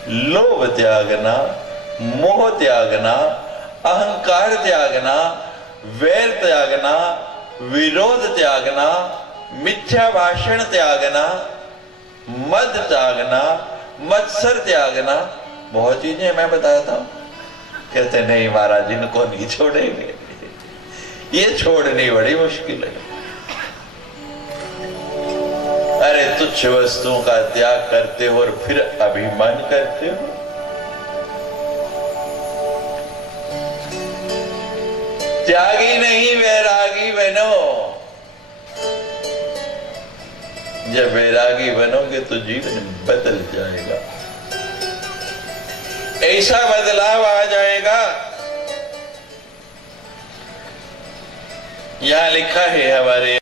लोभ त्यागना, मोह त्यागना, अहंकार त्यागना, वैर त्यागना, विरोध त्यागना, मिथ्या भाषण त्यागना, मद त्यागना, मत्सर त्यागना। बहुत चीजें मैं बताता हूं, कहते नहीं महाराज इनको नहीं छोड़ेंगे, ये छोड़नी बड़ी मुश्किल है। अरे तुच्छ वस्तुओं का त्याग करते हो और फिर अभिमान करते हो। त्यागी नहीं वैरागी बनो। जब वैरागी बनोगे तो जीवन बदल जाएगा, ऐसा बदलाव आ जाएगा। यहां लिखा है हमारे